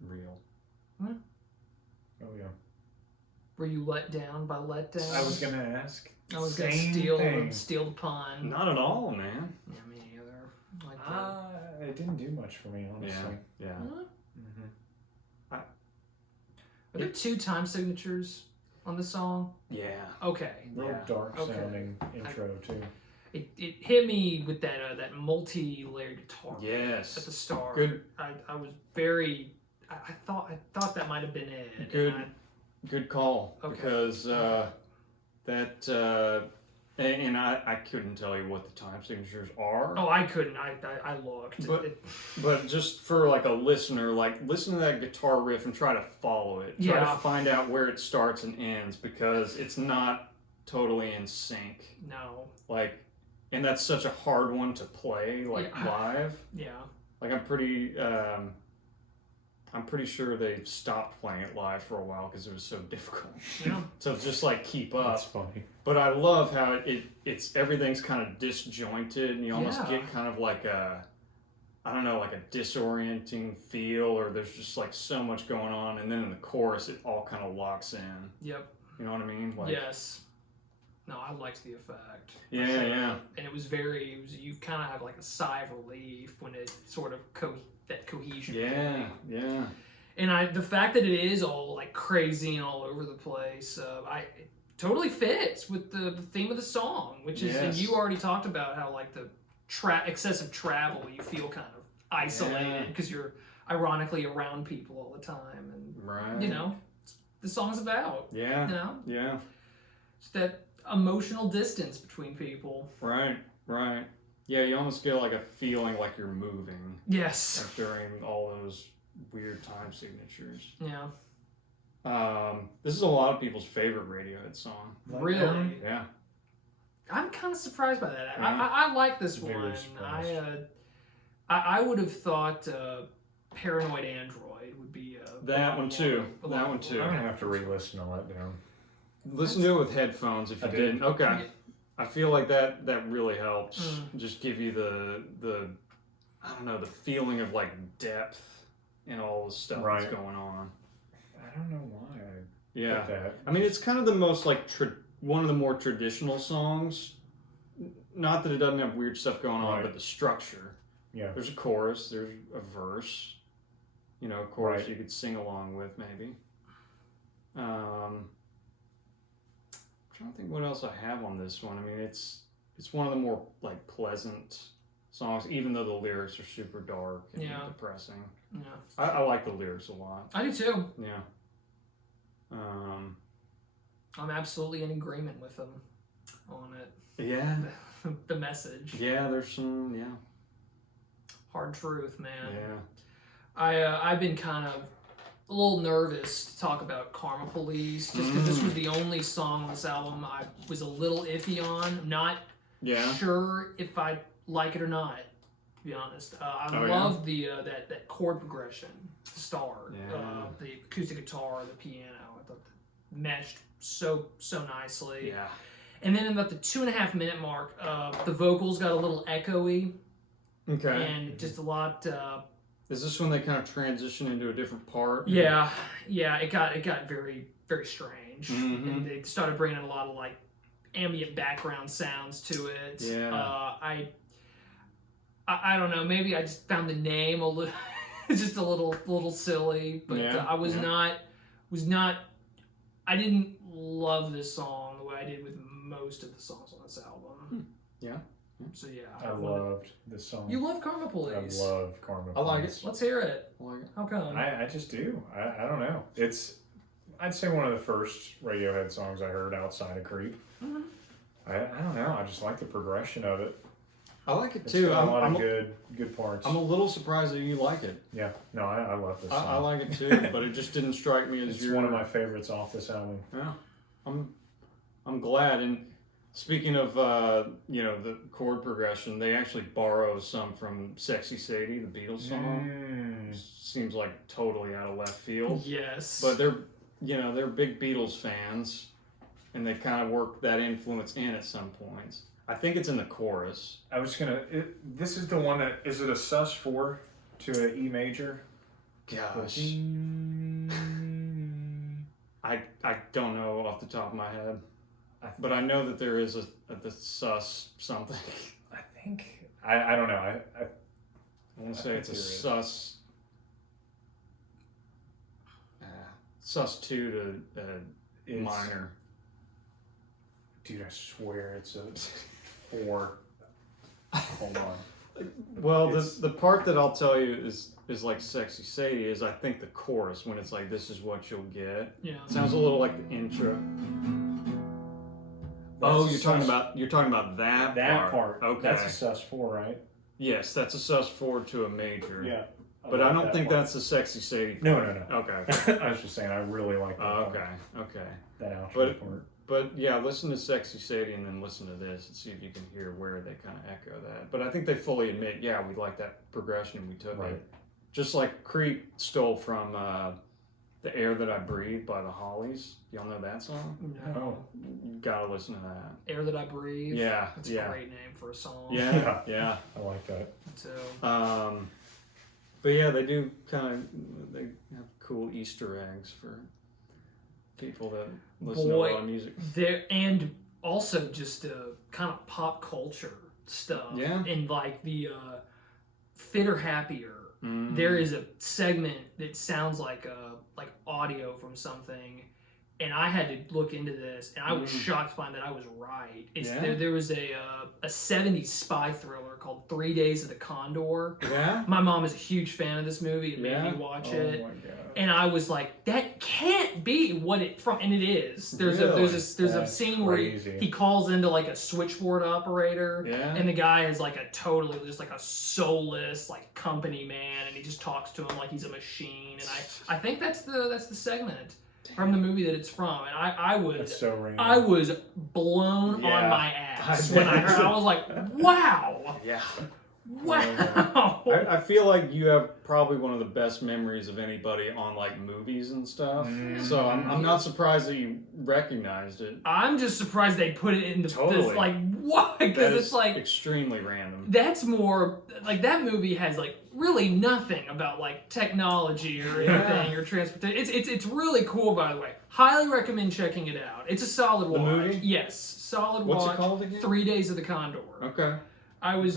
real. Oh yeah. Were you let down by Letdown? I was gonna ask. I was gonna Same steal thing. the pun. Not at all, man. Yeah, me neither. Like It didn't do much for me, honestly. Yeah. Mm-hmm. Are there 2 time signatures on the song? Yeah. Okay. Real dark Okay. sounding intro too. It hit me with that multi-layered guitar Yes. at the start. Good. I was very. I thought that might have been it. Good. And Good call. Okay. Because that and I couldn't tell you what the time signatures are. I couldn't. I looked. But just for like a listener, like listen to that guitar riff and try to follow it. Try to find out where it starts and ends because it's not totally in sync. No. Like, and that's such a hard one to play like live. Yeah. Like I'm pretty sure they stopped playing it live for a while because it was so difficult. Yeah. To just like keep up. That's funny. But I love how it's everything's kind of disjointed and you almost get kind of like a disorienting feel or there's just like so much going on and then in the chorus it all kind of locks in. Yep. You know what I mean? Like, yes. No, I liked the effect. Yeah, sure. yeah. And you kind of have like a sigh of relief when it sort of that cohesion. Yeah, yeah. And the fact that it is all like crazy and all over the place, it totally fits with the theme of the song, which is, and you already talked about how like the excessive travel, you feel kind of isolated because you're ironically around people all the time, and you know, the song's about. Yeah. You know. Yeah. It's that emotional distance between people. Right. Right. Yeah, you almost get like a feeling like you're moving. Yes. Like during all those weird time signatures. Yeah. This is a lot of people's favorite Radiohead song. Really? Yeah. I'm kind of surprised by that. Yeah. I like this Very one. surprised. I would have thought Paranoid Android would be that one too. That one too. I'm gonna have to re-listen to Let Down. Listen to it with headphones if you didn't. Okay. Yeah. I feel like that really helps. Just give you the I don't know, the feeling of like depth in all the stuff that's going on. I don't know why I Yeah. put that. I mean, it's kind of the most like one of the more traditional songs. Not that it doesn't have weird stuff going on, but the structure. Yeah. There's a chorus, there's a verse. You know, a chorus you could sing along with maybe. I'm trying to think what else I have on this one. I mean, it's one of the more like pleasant songs, even though the lyrics are super dark and depressing. Yeah. I like the lyrics a lot. I do too. Yeah. I'm absolutely in agreement with them on it. Yeah. The message. Yeah, there's some, Hard truth, man. Yeah. I've been kind of a little nervous to talk about Karma Police just because this was the only song on this album I was a little iffy on. I'm not sure if I like it or not, to be honest. I love the that chord progression to start. The acoustic guitar, the piano. I thought that meshed so nicely. Yeah. And then about the 2.5 minute mark, the vocals got a little echoey. Okay. And just a lot. Is this when they kind of transition into a different part? Yeah. It got very very strange, and they started bringing in a lot of like ambient background sounds to it. Yeah. I don't know. Maybe I just found the name a little, just a little silly. But I was not. I didn't love this song the way I did with most of the songs on this album. Yeah. So yeah. I loved this song. You love Karma Police. I love Karma Police. I like it. Let's hear it. I like it. How come? I just do. I don't know. I'd say one of the first Radiohead songs I heard outside of Creep. Mm-hmm. I don't know. I just like the progression of it. I like it It's too. got a lot of good parts. I'm a little surprised that you like it. Yeah. No, I love this song. I like it too, but it just didn't strike me as It's one of my favorites off this album. Yeah. I'm glad, and Speaking of, the chord progression, they actually borrow some from "Sexy Sadie," the Beatles song. Seems like totally out of left field. Yes. But they're big Beatles fans, and they kind of work that influence in at some points. I think it's in the chorus. I was this is the one that, is it a sus4 to an E major? Gosh. I don't know off the top of my head. But I know that there is the sus something. I think I don't know. I want to say it's a sus. sus2 to minor. Dude, I swear it's a 4. Hold on. Well, the part that I'll tell you is like Sexy Sadie is, I think, the chorus when it's like, "This is what you'll get." Yeah. It sounds a little like the intro. You're talking about that part. Okay. That's a sus4, right? Yes, that's a sus4 to a major. Yeah. But I don't think that's the Sexy Sadie part. No. Okay. I was just saying, I really like that part. Okay. That outro part. But yeah, listen to Sexy Sadie and then listen to this and see if you can hear where they kind of echo that. But I think they fully admit, yeah, we like that progression, we took it. Just like Creep stole from "The Air That I Breathe" by the Hollies. Y'all know that song? No. You gotta listen to that. "Air That I Breathe." Yeah. That's a great name for a song. Yeah. I like that. So. But yeah, they do they have cool Easter eggs for people that listen to a lot of music. And also just kind of pop culture stuff. Yeah. And like the Fitter Happier. Mm. There is a segment that sounds like audio from something, and I had to look into this, and I was shocked to find that I was right. There was a 70s spy thriller called 3 Days of the Condor. Yeah. My mom is a huge fan of this movie and made me watch it. Oh my God. And I was like, that can't be what it from, and it is. There's a scene where he calls into like a switchboard operator, and the guy is like just like a soulless like company man, and he just talks to him like he's a machine. And I think that's the segment from the movie that it's from, and I was blown on my ass when I heard. I was like, wow. Yeah. Wow. I feel like you have probably one of the best memories of anybody on like movies and stuff. So I'm not surprised that you recognized it. I'm just surprised they put it in this, like, what? Because it's like extremely random. That's more like that movie has like really nothing about like technology or anything or transportation. It's really cool, by the way. Highly recommend checking it out. It's a solid watch. The movie? Yes, solid watch. What's it called again? 3 Days of the Condor. Okay. I was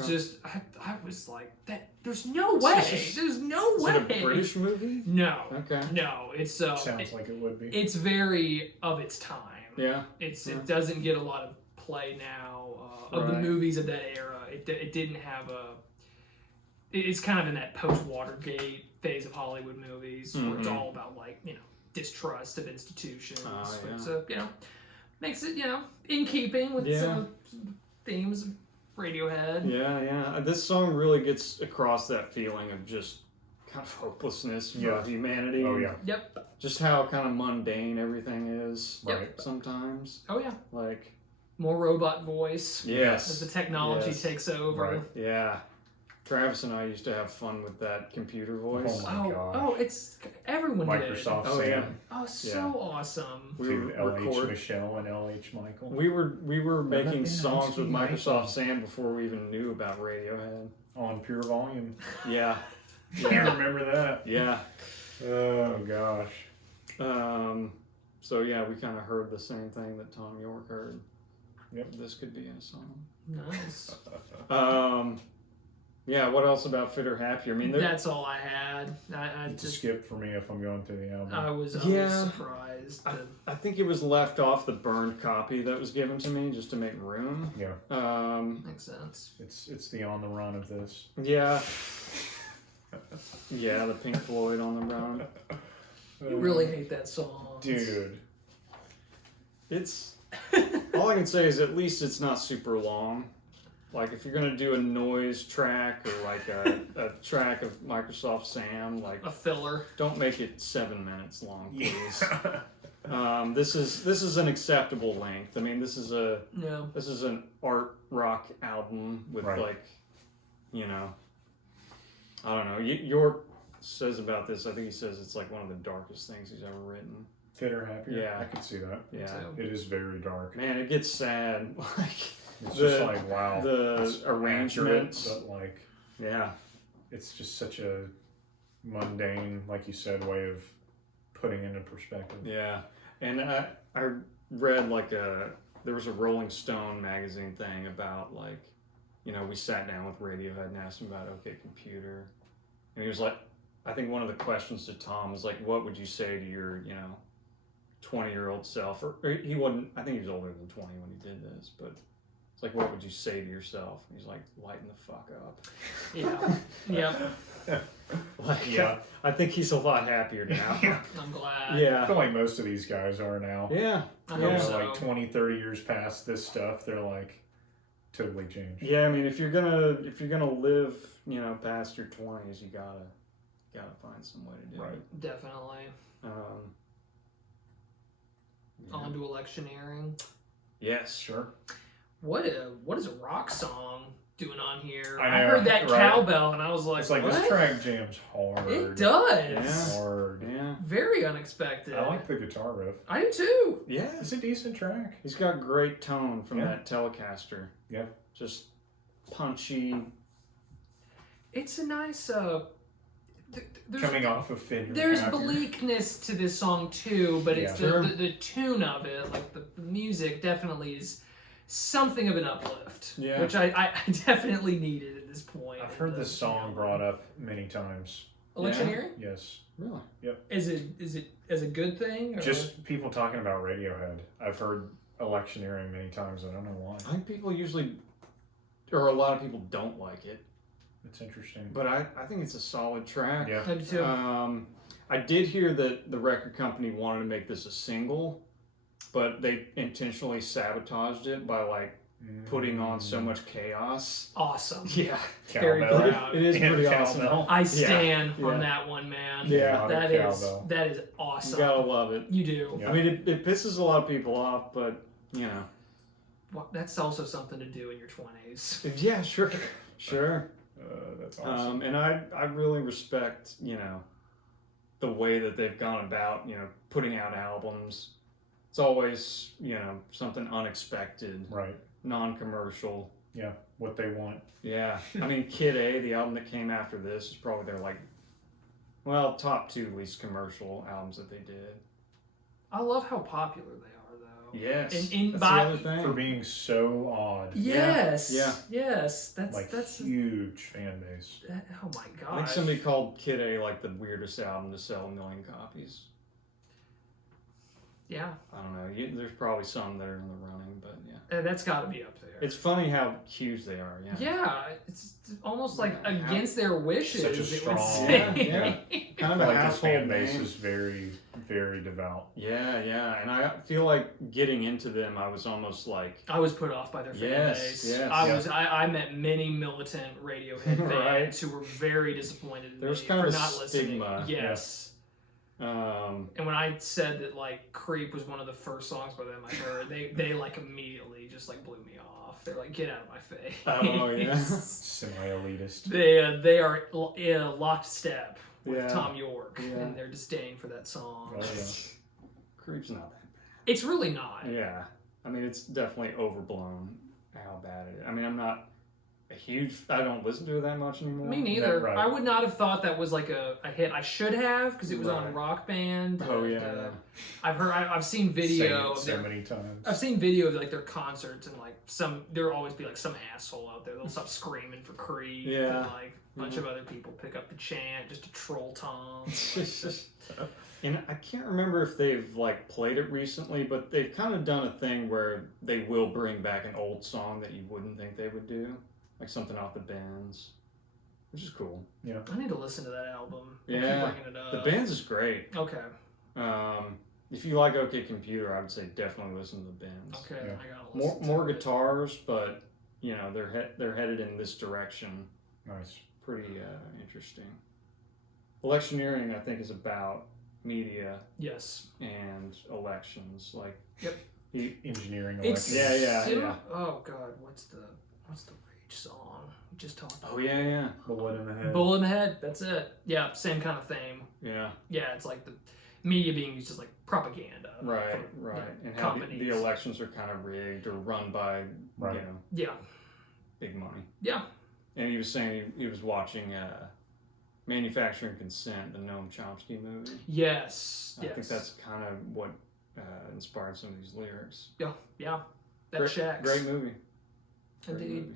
like, that. There's no way. There's no way. Is it a British movie? No. Okay. No, it's sounds like it would be. It's very of its time. Yeah. It doesn't get a lot of play now of the movies of that era. It didn't have a. It's kind of in that post-Watergate phase of Hollywood movies where it's all about like distrust of institutions. So makes it in keeping with some themes of Radiohead. Yeah. This song really gets across that feeling of just kind of hopelessness for humanity. Oh, yeah. Yep. Just how kind of mundane everything is sometimes. Oh, yeah. Like... more robot voice. Yes. As the technology takes over. Right. Yeah. Travis and I used to have fun with that computer voice. Oh, my gosh. Oh, it's... everyone Microsoft did. Oh, Sam. yeah. Oh, so awesome. We would LH Michelle and LH Michael. We were making songs with Microsoft Sam before we even knew about Radiohead. On Pure Volume. Yeah. I remember that. Yeah. Oh, gosh. So, yeah, we kind of heard the same thing that Tom York heard. Yep. This could be in a song. Nice. Yeah, what else about Fitter Happier? I mean, that's all I had. It's a skip for me if I'm going through the album. I was surprised. I think it was left off the burned copy that was given to me just to make room. Yeah. Makes sense. It's the on the run of this. Yeah. Yeah, the Pink Floyd on the run. You really hate that song. Dude. It's... all I can say is at least it's not super long. Like, if you're going to do a noise track or, like, a track of Microsoft Sam, like... a filler. Don't make it 7 minutes long, please. This is an acceptable length. I mean, this is an art rock album with Right. like, I don't know. York says about this. I think he says it's like one of the darkest things he's ever written. Fitter, happier. Yeah. I could see that. Yeah, It is very dark. man, it gets sad. Like It's just like wow. the it's arrangements. accurate, but like Yeah, it's just such a mundane, like you said, way of putting into perspective. yeah. And I read like there was a Rolling Stone magazine thing about like, we sat down with Radiohead and asked him about OK Computer, and he was like, I think one of the questions to Tom was like, what would you say to your 20-year-old self? Or he wasn't. I think he was older than 20 when he did this, but it's like, what would you say to yourself? And he's like, lighten the fuck up. Yeah. Like, Yeah. I think he's a lot happier now. I'm glad. I Yeah. feel like most of these guys are now. Yeah. I You hope know, so. like 20, 30 years past this stuff, they're like totally changed. Yeah, I mean, if you're gonna live, past your 20s, you gotta find some way to do Right. it. Definitely. Yeah. On to electioneering. Yes. Sure. What is a rock song doing on here? I know, heard that right? cowbell and I was like, It's like what? this track jams hard. It does. Yeah. Hard. Yeah. Very unexpected. I like the guitar riff. I do too. Yeah. It's a decent track. He's got great tone from Yeah. that Telecaster. Yeah. Just punchy. It's a nice there's, Coming off of Fitter. there's Happier. bleakness to this song too, but it's Yeah. the tune of it, like the music definitely is something of an uplift. Yeah. Which I definitely needed at this point. I've heard this song brought up many times. Electioneering? Yes. Really? Is it as a good thing? Or? Just people talking about Radiohead. I've heard Electioneering many times. I don't know why. I think people usually, or a lot of people don't like it, It's interesting. but I think it's a solid track. Yeah. I do too. I did hear that the record company wanted to make this a single, but they intentionally sabotaged it by like putting on so much chaos. Awesome. Yeah, Very Cowbell. proud. it is And pretty awesome. cowbell. I stand Yeah. on that one, man. Yeah. that Another is cowbell. that is You awesome. gotta love it. You do. Yeah. I mean, it pisses a lot of people off, but Well, that's also something to do in your 20s. yeah, sure, sure. That's awesome. And I really respect the way that they've gone about putting out albums. It's always something unexpected, Right. non-commercial. Yeah. What they want. Yeah, I mean, Kid A, the album that came after this, is probably their top 2 least commercial albums that they did. I love how popular they are, though. Yes, In that's by- the other thing. For being so odd. Yes. Yeah. Yes. Like That's huge fan base. oh my I god. think somebody called Kid A like the weirdest album to sell 1 million copies. Yeah. I don't know. There's probably some that are in the running, but yeah. That's got to be up there. It's funny how huge they are. Yeah. Yeah, it's almost like Yeah. against their wishes. Such a it would strong- seem. Yeah. Kind I of feel an like this asshole fan base name. is very, very devout. Yeah, yeah, and I feel like getting into them, I was almost like, I was put off by their fan Yes, base. yes. I met many militant Radiohead fans Right. who were very disappointed in There was me kind for of a not listening. stigma. Yes. And when I said that like "Creep" was one of the first songs by them I heard, they like immediately just like blew me off. They're like, "Get out of my face!" Oh, yeah. Semi-elitist. They are in a locked step with Yeah. Tom York Yeah. and their disdain for that song. Oh, yeah. Creep's not that It's really not. bad. Yeah, I mean, it's definitely overblown how bad it is. I mean, I'm not I don't listen to it that much anymore. Me neither. Right. I would not have thought that was like a hit. I should have because it was on Right. Rock Band. Oh, and, yeah. I've seen video. Say Of it so their, many times. I've seen video of like their concerts and like there'll always be like some asshole out there. They'll stop screaming for Creed. Yeah. And like a bunch of other people pick up the chant just to troll Tom. And I can't remember if they've like played it recently, but they've kind of done a thing where they will bring back an old song that you wouldn't think they would do, like something off the Bends, which is cool. I need to listen to that album. I keep Yeah, bringing it up. the Bends is great. Okay. If you like OK Computer, I would say definitely listen to the Bends. Okay. Yeah. I gotta listen More to it. guitars, but they're headed in this direction. Nice. Pretty interesting. Electioneering, I think, is about media Yes. and elections. Like, Yep. Engineering. It's Elections. Yeah. Oh God, what's the Rage song we just talked about? oh yeah. Bullet in the head. Bullet in the Head. That's it. Yeah, same kind of theme. Yeah. Yeah, it's like the media being used as like propaganda. Right. for, Right. you know, And how the companies. elections are kind of rigged or run by Right. Yeah. big money. Yeah. And he was saying he was watching Manufacturing Consent, the Noam Chomsky movie. Yes. I think that's kind of what inspired some of these lyrics. Yeah. Yeah. That checks. Great movie. Indeed. Great movie.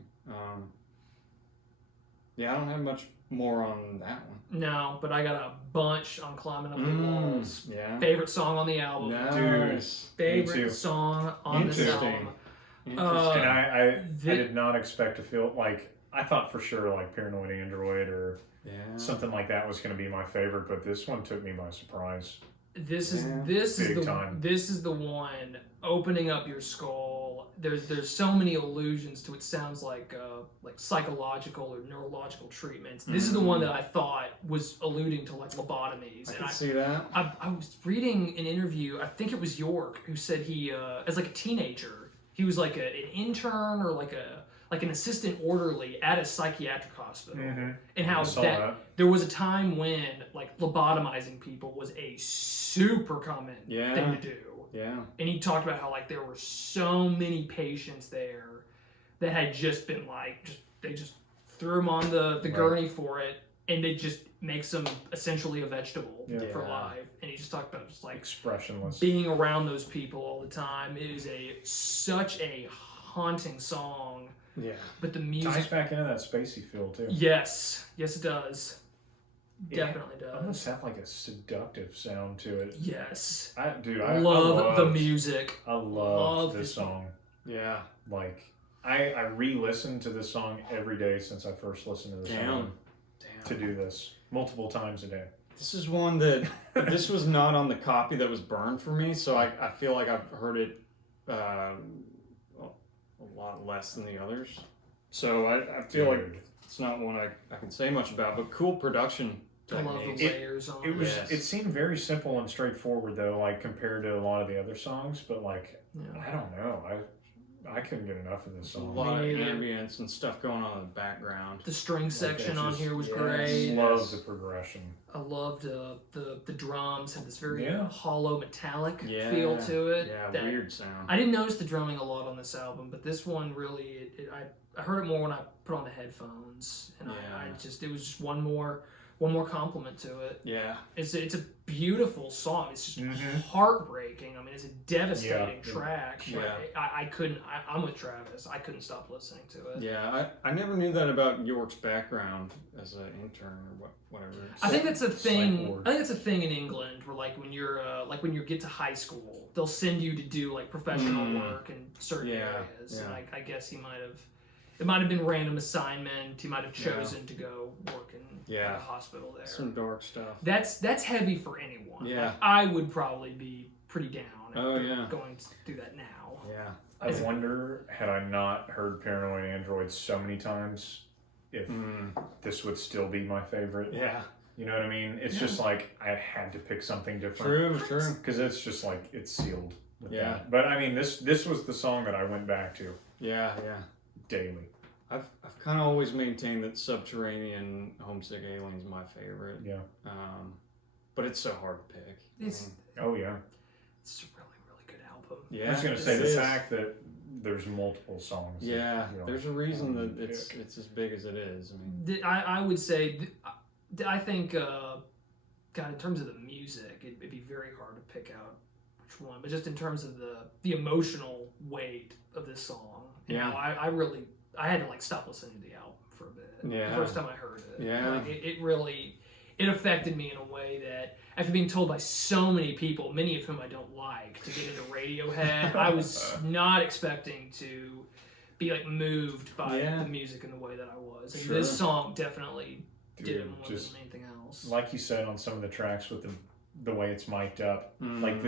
Yeah, I don't have much more on that one. No, but I got a bunch on Climbing Up the Walls. Yeah. Favorite song on the album. Nice. Favorite song on this album. Interesting. And I did not expect to feel like, I thought for sure like Paranoid Android or something like that was going to be my favorite, but this one took me by surprise. This is the one opening up your skull. There's so many allusions to it. Sounds like psychological or neurological treatments. This is the one that I thought was alluding to like lobotomies. I can see that. I was reading an interview. I think it was York who said he as like a teenager he was like an intern or like an assistant orderly at a psychiatric hospital, and how that there was a time when like lobotomizing people was a super common thing to do. Yeah. And he talked about how like there were so many patients there that had just been like they just threw them on the gurney for it, and it just makes them essentially a vegetable for life. And he just talked about just like expressionless being around those people all the time. It is such a haunting song. Yeah. But the music ties back into that spacey feel too. Yes it does. Definitely does. Almost have like a seductive sound to it. Yes. I love the music. I love this song. Yeah. Like I re-listened to this song every day since I first listened to this song. To do this multiple times a day. This is one that this was not on the copy that was burned for me, so I feel like I've heard it a lot less than the others. So I feel like it's not one I can say much about, but cool production. I love the layers on it. It seemed very simple and straightforward though, like compared to a lot of the other songs, but like I don't know. I couldn't get enough of this song. A lot of ambience and stuff going on in the background. The string section on here was I great. loved the progression. I loved the drums had this very hollow metallic feel to it. Yeah, that weird sound. I didn't notice the drumming a lot on this album, but this one really, I heard it more when I put on the headphones, and it was just one more compliment to it. Yeah, it's a beautiful song. It's just heartbreaking. I mean, it's a devastating track. Yeah. I couldn't. I'm with Travis. I couldn't stop listening to it. Yeah, I never knew that about York's background as an intern or whatever. I think that's a thing. I think it's a thing in England where like when you get to high school, they'll send you to do like professional work in certain areas. Yeah. And I guess it might have been random assignment. He might have chosen to go work in like a hospital there. Some dark stuff. That's heavy for anyone. Yeah. Like, I would probably be pretty down going to do that now. Yeah. I wonder, had I not heard Paranoid Android so many times, if this would still be my favorite. Yeah. You know what I mean? It's just like I had to pick something different. True. Because it's just like it's sealed with Yeah. that. But I mean, this was the song that I went back to. Yeah. Daily. I've kind of always maintained that Subterranean Homesick Alien's my favorite. Yeah. But it's so hard to pick. It's yeah. It's a really good album. Yeah. I was gonna say the fact that there's multiple songs. Yeah. There's a reason that it's as big as it is. I mean, I would say I think God, in terms of the music, it'd be very hard to pick out which one. But just in terms of the emotional weight of this song, I had to like stop listening to the album for a bit. Yeah. The first time I heard it. Yeah. Like, it really affected me in a way that after being told by so many people, many of whom I don't like, to get into Radiohead, I was not expecting to be like moved by the music in the way that I was. And this song definitely did it more than anything else. Like you said on some of the tracks with the way it's mic'd up, like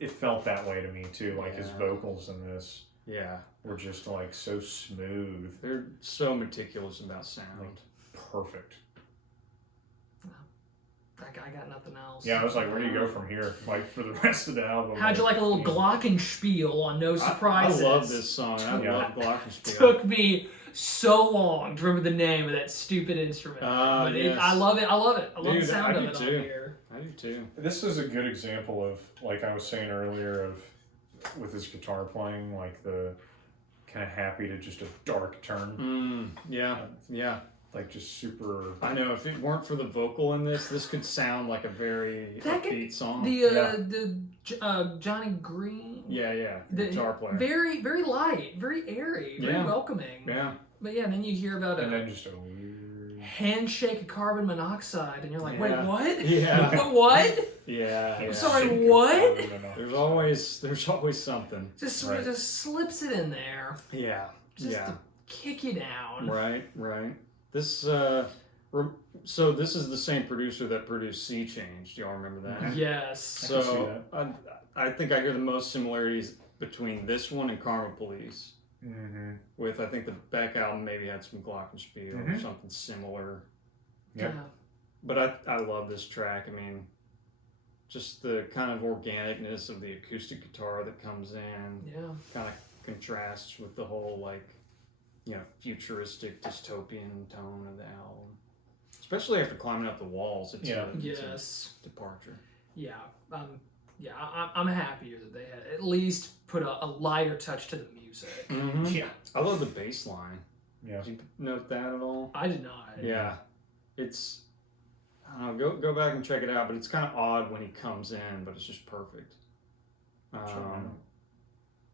it felt that way to me too. Like his vocals in this. Yeah. Were just like so smooth. They're so meticulous about sound. Like, perfect. I got nothing else. Yeah, I was like, where do you go from here? Like, for the rest of the album. How'd you like a little glockenspiel on No Surprises? I love this song. I love glockenspiel. Took me so long to remember the name of that stupid instrument. But yes. I love it. I love Dude, the sound of it too. on here. I do too. This is a good example of, like I was saying earlier, of with his guitar playing, like the kind of happy to just a dark turn. Yeah. Like just super. I know, if it weren't for the vocal in this could sound like a very upbeat song. The Johnny Green. Yeah, the guitar player. Very, very light, very airy, very welcoming. Yeah. But yeah, then you hear about and then just a weird handshake of carbon monoxide, and you're like, wait, what? Yeah. what? Yeah. I'm sorry, what? There's always something. Just slips it in there. Yeah. Just to kick you down. Right. This so this is the same producer that produced Sea Change. Do y'all remember that? Yes. So I think I hear the most similarities between this one and Karma Police. Mm-hmm. With, I think the Beck album maybe had some glockenspiel or something similar. Yep. Yeah. But I love this track. I mean, just the kind of organicness of the acoustic guitar that comes in. Yeah. Kind of contrasts with the whole, like, futuristic dystopian tone of the album. Especially after climbing up the walls. It's a departure. Yeah. I'm happier that they had at least put a lighter touch to the music. Mm-hmm. Yeah. I love the bass line. Yeah. Did you note that at all? I did not. Yeah. It's, I don't know, go back and check it out, but it's kind of odd when he comes in, but it's just perfect.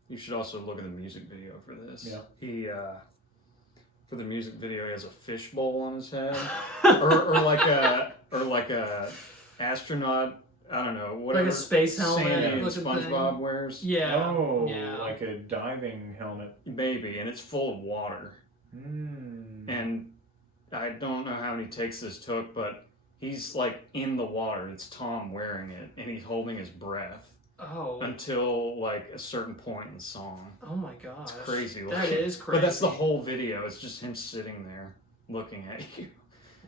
You should also look at the music video for this. Yeah. He, for the music video, he has a fishbowl on his head. or like a astronaut, I don't know, whatever. Like a space helmet. Sandy and looking SpongeBob thing. wears. Yeah. Oh, yeah. like a diving helmet. Maybe, and it's full of water. And I don't know how many takes this took, but he's like in the water. It's Tom wearing it, and he's holding his breath. Oh. Until like a certain point in the song. Oh my gosh. It's crazy. That is crazy. But that's the whole video. It's just him sitting there looking at you.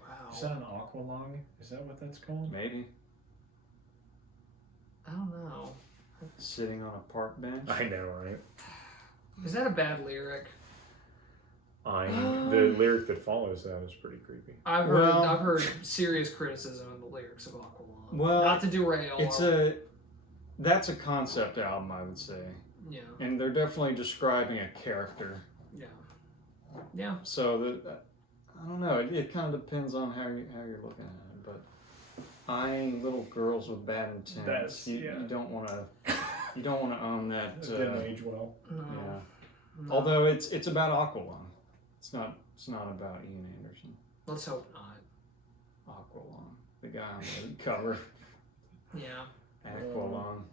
Wow. Is that an aqualung? Is that what that's called? Maybe. I don't know. Sitting on a park bench. I know, right? Is that a bad lyric? The lyric that follows that is pretty creepy. I've heard serious criticism of the lyrics of Aqualung. Well, not to derail. That's a concept album, I would say. Yeah. And they're definitely describing a character. Yeah. Yeah. So I don't know. It kind of depends on how you're looking at it, but eyeing little girls with bad intent. You don't want to own that. It didn't age well. No. Yeah. No. Although it's about Aqualung. It's not about Ian Anderson. Let's hope not. Aqualung, the guy on the cover. Yeah. Aqualung.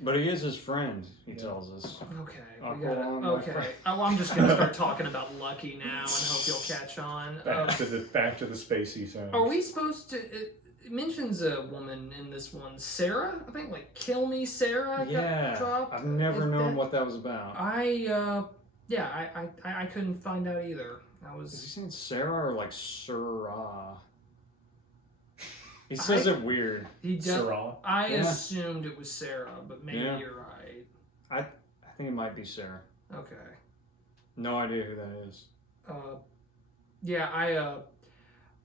But he is his friend, he tells us. Okay. Okay. I'm just gonna start talking about Lucky now and hope you'll catch on. Back to the spacey sound. Are we supposed to? It mentions a woman in this one, Sarah. I think like "Kill Me, Sarah." Got dropped. I've never known what that was about. I couldn't find out either. Is he saying Sarah or like Sarah? He says it weird. He does. Sarah. I assumed it was Sarah, but maybe you're right. I think it might be Sarah. Okay. No idea who that is.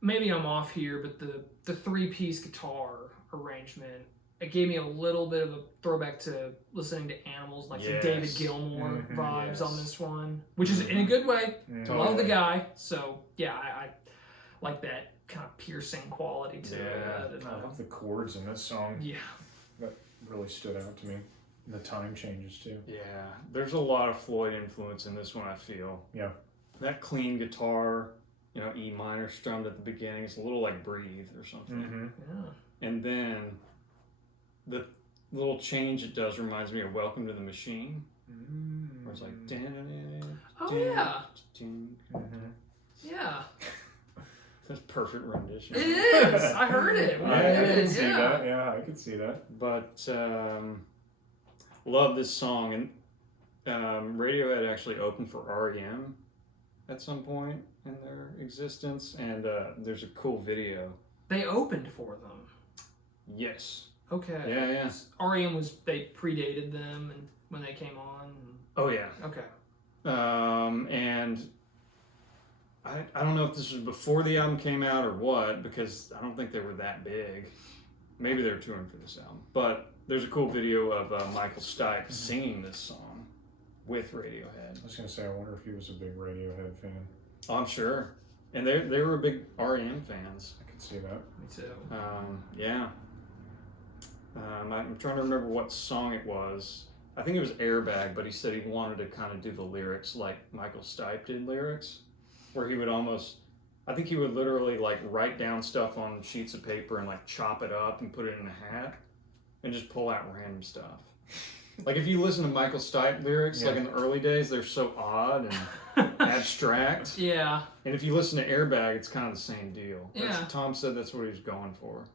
Maybe I'm off here, but the 3-piece guitar arrangement, it gave me a little bit of a throwback to listening to Animals, like some David Gilmour vibes on this one, which is in a good way. Love the guy, so yeah, I like that kind of piercing quality to it. And, I love the chords in this song. Yeah. That really stood out to me. And the time changes too. Yeah, there's a lot of Floyd influence in this one, I feel. Yeah. That clean guitar, E minor strummed at the beginning, it's a little like Breathe or something. Mm-hmm. Yeah. And then the little change it does reminds me of Welcome to the Machine. Where it's like, Yeah. That's perfect rendition. It is. I heard it. I can see that. Yeah, I can see that. But love this song, and Radiohead actually opened for REM at some point in their existence, and there's a cool video. They opened for them. Yes. Okay. Yeah. REM they predated them and when they came on. Oh yeah. Okay. And I don't know if this was before the album came out or what, because I don't think they were that big. Maybe they were touring for this album, but there's a cool video of Michael Stipe singing this song with Radiohead. I was gonna say, I wonder if he was a big Radiohead fan. Oh, I'm sure, and they were big REM fans. I could see that. Me too. Yeah. I'm trying to remember what song it was. I think it was Airbag, but he said he wanted to kind of do the lyrics like Michael Stipe did lyrics, where he would I think he would literally like write down stuff on sheets of paper and like chop it up and put it in a hat and just pull out random stuff. Like if you listen to Michael Stipe lyrics, like in the early days, they're so odd and abstract. Yeah. And if you listen to Airbag, it's kind of the same deal. Tom said that's what he was going for.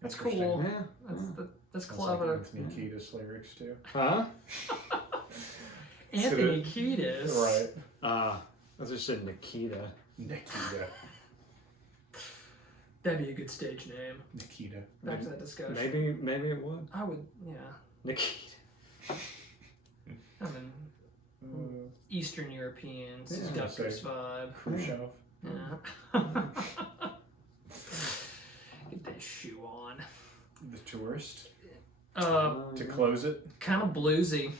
That's cool. Yeah. That's clever. Like Anthony Kiedis lyrics too. Huh? Anthony Kiedis. Right. I just said Nikita. Nikita. That'd be a good stage name. Nikita. Back to that discussion. Maybe it would. I would, yeah. Nikita. I mean, Eastern European, seductress vibe. Khrushchev. Yeah. Get that shoe on. The Tourist. To close it. Kind of bluesy,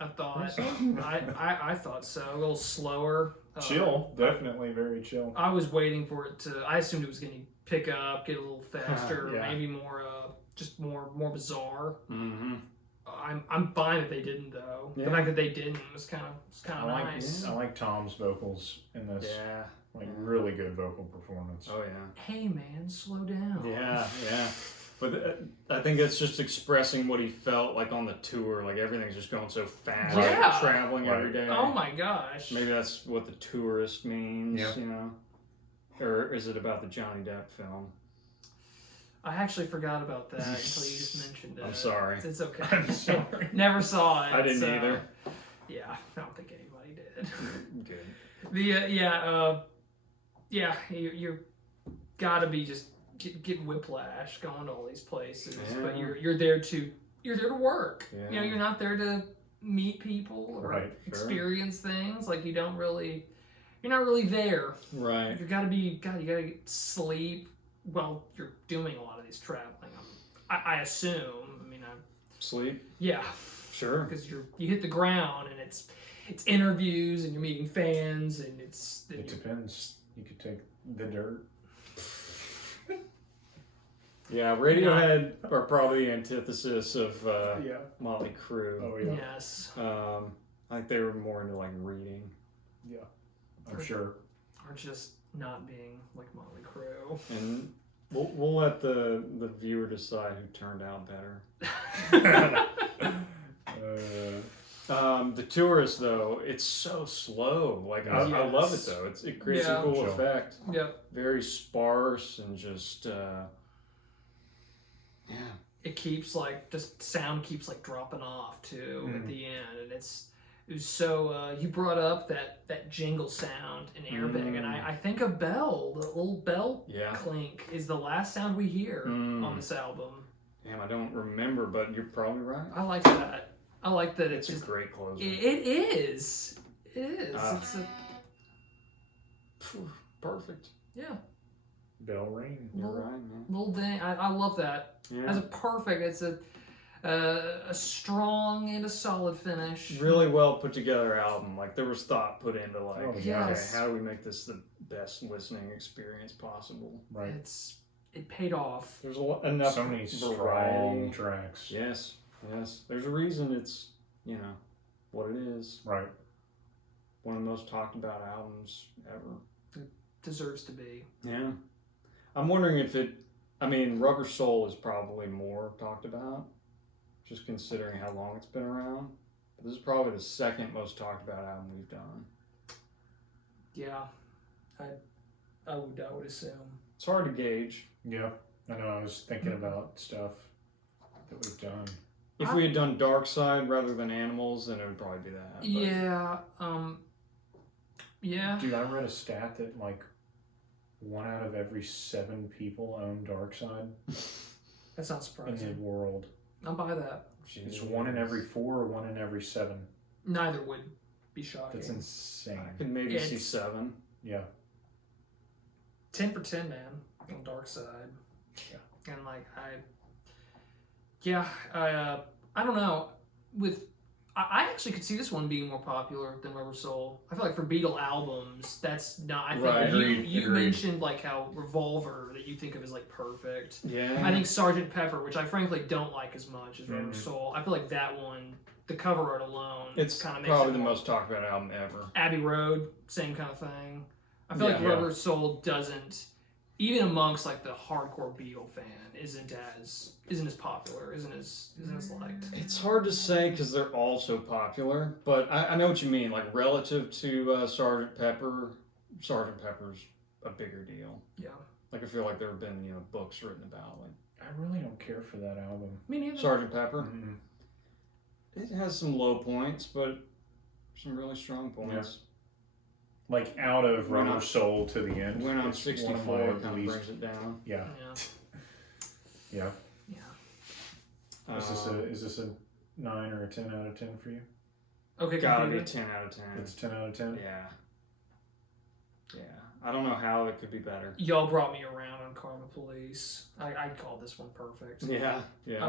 I thought. I thought so. A little slower. Chill. Definitely very chill. I was waiting for it to. I assumed it was going to pick up, get a little faster, maybe more, just more bizarre. Mm-hmm. I'm fine that they didn't though. The fact that they didn't was kind of nice. I like Tom's vocals in this. Yeah. Really good vocal performance. Oh yeah. Hey man, slow down. Yeah. But I think that's just expressing what he felt like on the tour. Like everything's just going so fast. Yeah. Traveling every day. Oh my gosh. Maybe that's what the tourist means. Yeah. You know. Or is it about the Johnny Depp film? I actually forgot about that until you just mentioned it. I'm sorry. It's okay. I'm sorry. Never saw it. I didn't either. Yeah, I don't think anybody did. Good. You're gotta be just get whiplash going to all these places, Yeah. but you're there to work. Yeah. You know, you're not there to meet people or experience things. Like you're not really there. Right. You gotta get sleep while you're doing a lot of these traveling. I assume. I mean, Sleep. yeah. Sure. Because you hit the ground and it's interviews and you're meeting fans and It depends. You could take the dirt. Yeah, Radiohead are probably the antithesis of Motley Crue. Oh yeah. Yes. I think they were more into like reading. Yeah. I'm sure. Or just not being like Motley Crue. And we'll let the viewer decide who turned out better. The Tourist though, it's so slow. Like I love it though. It creates a cool effect. Yep. Very sparse and just It keeps just sound keeps dropping off too at the end, and it was so. You brought up that jingle sound in Airbag, and I think a bell, the little bell clink, is the last sound we hear on this album. Damn, I don't remember, but you're probably right. I like that. I like that It's a great closer. It is. It is. It's perfect. Yeah. Bell ring. You're right, man. Little dang. I love that. Yeah. As a perfect. It's a strong and a solid finish. Really well put together album. Like there was thought put into yes. Okay, how do we make this the best listening experience possible? Right. It paid off. There's enough so many variety. strong tracks. Yes. There's a reason it's what it is. Right. One of the most talked about albums ever. It deserves to be. Yeah. I'm wondering if Rubber Soul is probably more talked about, just considering how long it's been around. But this is probably the second most talked about album we've done. Yeah. I would assume. It's hard to gauge. Yeah. I know. I was thinking about stuff that we've done. If we had done Dark Side rather than Animals, then it would probably be that. But. Yeah. Yeah. Dude, I read a stat that like 1 out of every 7 people own Darkside That's not in the surprising. world. I'll buy that. It's 1 in every 4 or 1 in every 7. Neither would be shocking. That's insane. I could maybe see It's- 7. Yeah. 10 for 10, man, on Dark Side. Yeah. And like I don't know. I actually could see this one being more popular than Rubber Soul. I feel like for Beatle albums, that's not. I think Right. you Agreed. mentioned like how Revolver that you think of as like perfect. Yeah. I think Sgt. Pepper, which I frankly don't like as much as Rubber Mhm. Soul. I feel like that one, the cover art alone, it's kind of makes probably it the more- most talked about album ever. Abbey Road, same kind of thing. I feel like Yeah. Rubber Soul doesn't, even amongst like the hardcore Beatle fan, isn't as popular, isn't as liked. It's hard to say because they're all so popular, but I know what you mean. Like relative to Sgt. Pepper, Sgt. Pepper's a bigger deal. Yeah, Like I feel like there have been books written about like I really don't care for that album. me neither. Sgt. Pepper. Mm-mm. It has some low points, but some really strong points. Like out of Went Rubber on- Soul to the end. Went on it's one of 64, my kind of least- brings it down. Yeah. Yeah, Yeah. yeah. Is this a 9 or a 10 out of 10 for you? Okay, Gotta be computer. 10 out of 10. It's 10 out of 10. Yeah. Yeah. I don't know how it could be better. Y'all brought me around on Karma Police. I'd call this one perfect. Yeah. Yeah. I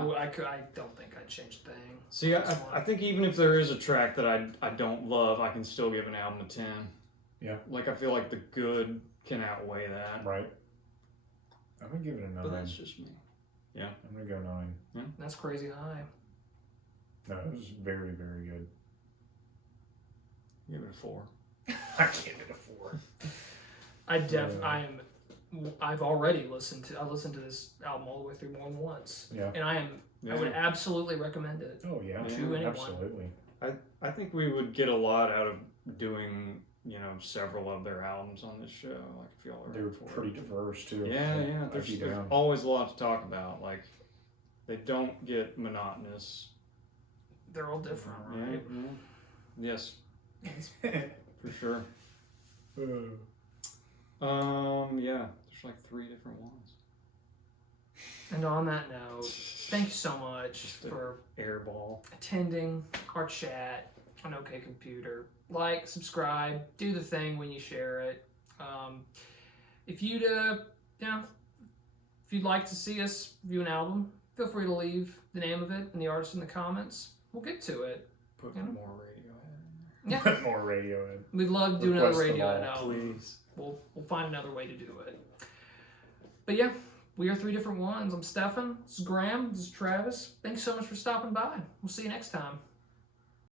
don't think I'd change a thing. See, on this one. I think even if there is a track that I don't love, I can still give an album a 10. Yeah. Like, I feel like the good can outweigh that. Right. I'm gonna give it a 9. But that's just me. I'm gonna go 9. That's crazy high. No, it was very, very good. Give it a 4. I give it a 4. I've already listened to this album all the way through more than once. Yeah. And I Yeah. would absolutely recommend it. Oh yeah. To anyone. Absolutely. I think we would get a lot out of doing, several of their albums on this show. Like, if y'all are They're up for it. pretty diverse too. Yeah, yeah. I'd There's be down. always a lot to talk about. Like, they don't get monotonous. They're all different, Yeah, right? yeah. Yes, for sure. Uh, Yeah. There's like 3 different ones. And on that note, thank you so much Just a- for Airball. attending our chat on OK Computer. Like, subscribe, do the thing when you share it. If you'd like to see us review an album, feel free to leave the name of it and the artist in the comments. We'll get to it. Put Yeah. more Radiohead in Yeah, more Radiohead. we'd love to do another Request them Radiohead all, there. album. Please. We'll find another way to do it. But yeah, we are 3 different ones. I'm Stefan. This is Graham. This is Travis. Thanks so much for stopping by. We'll see you next time.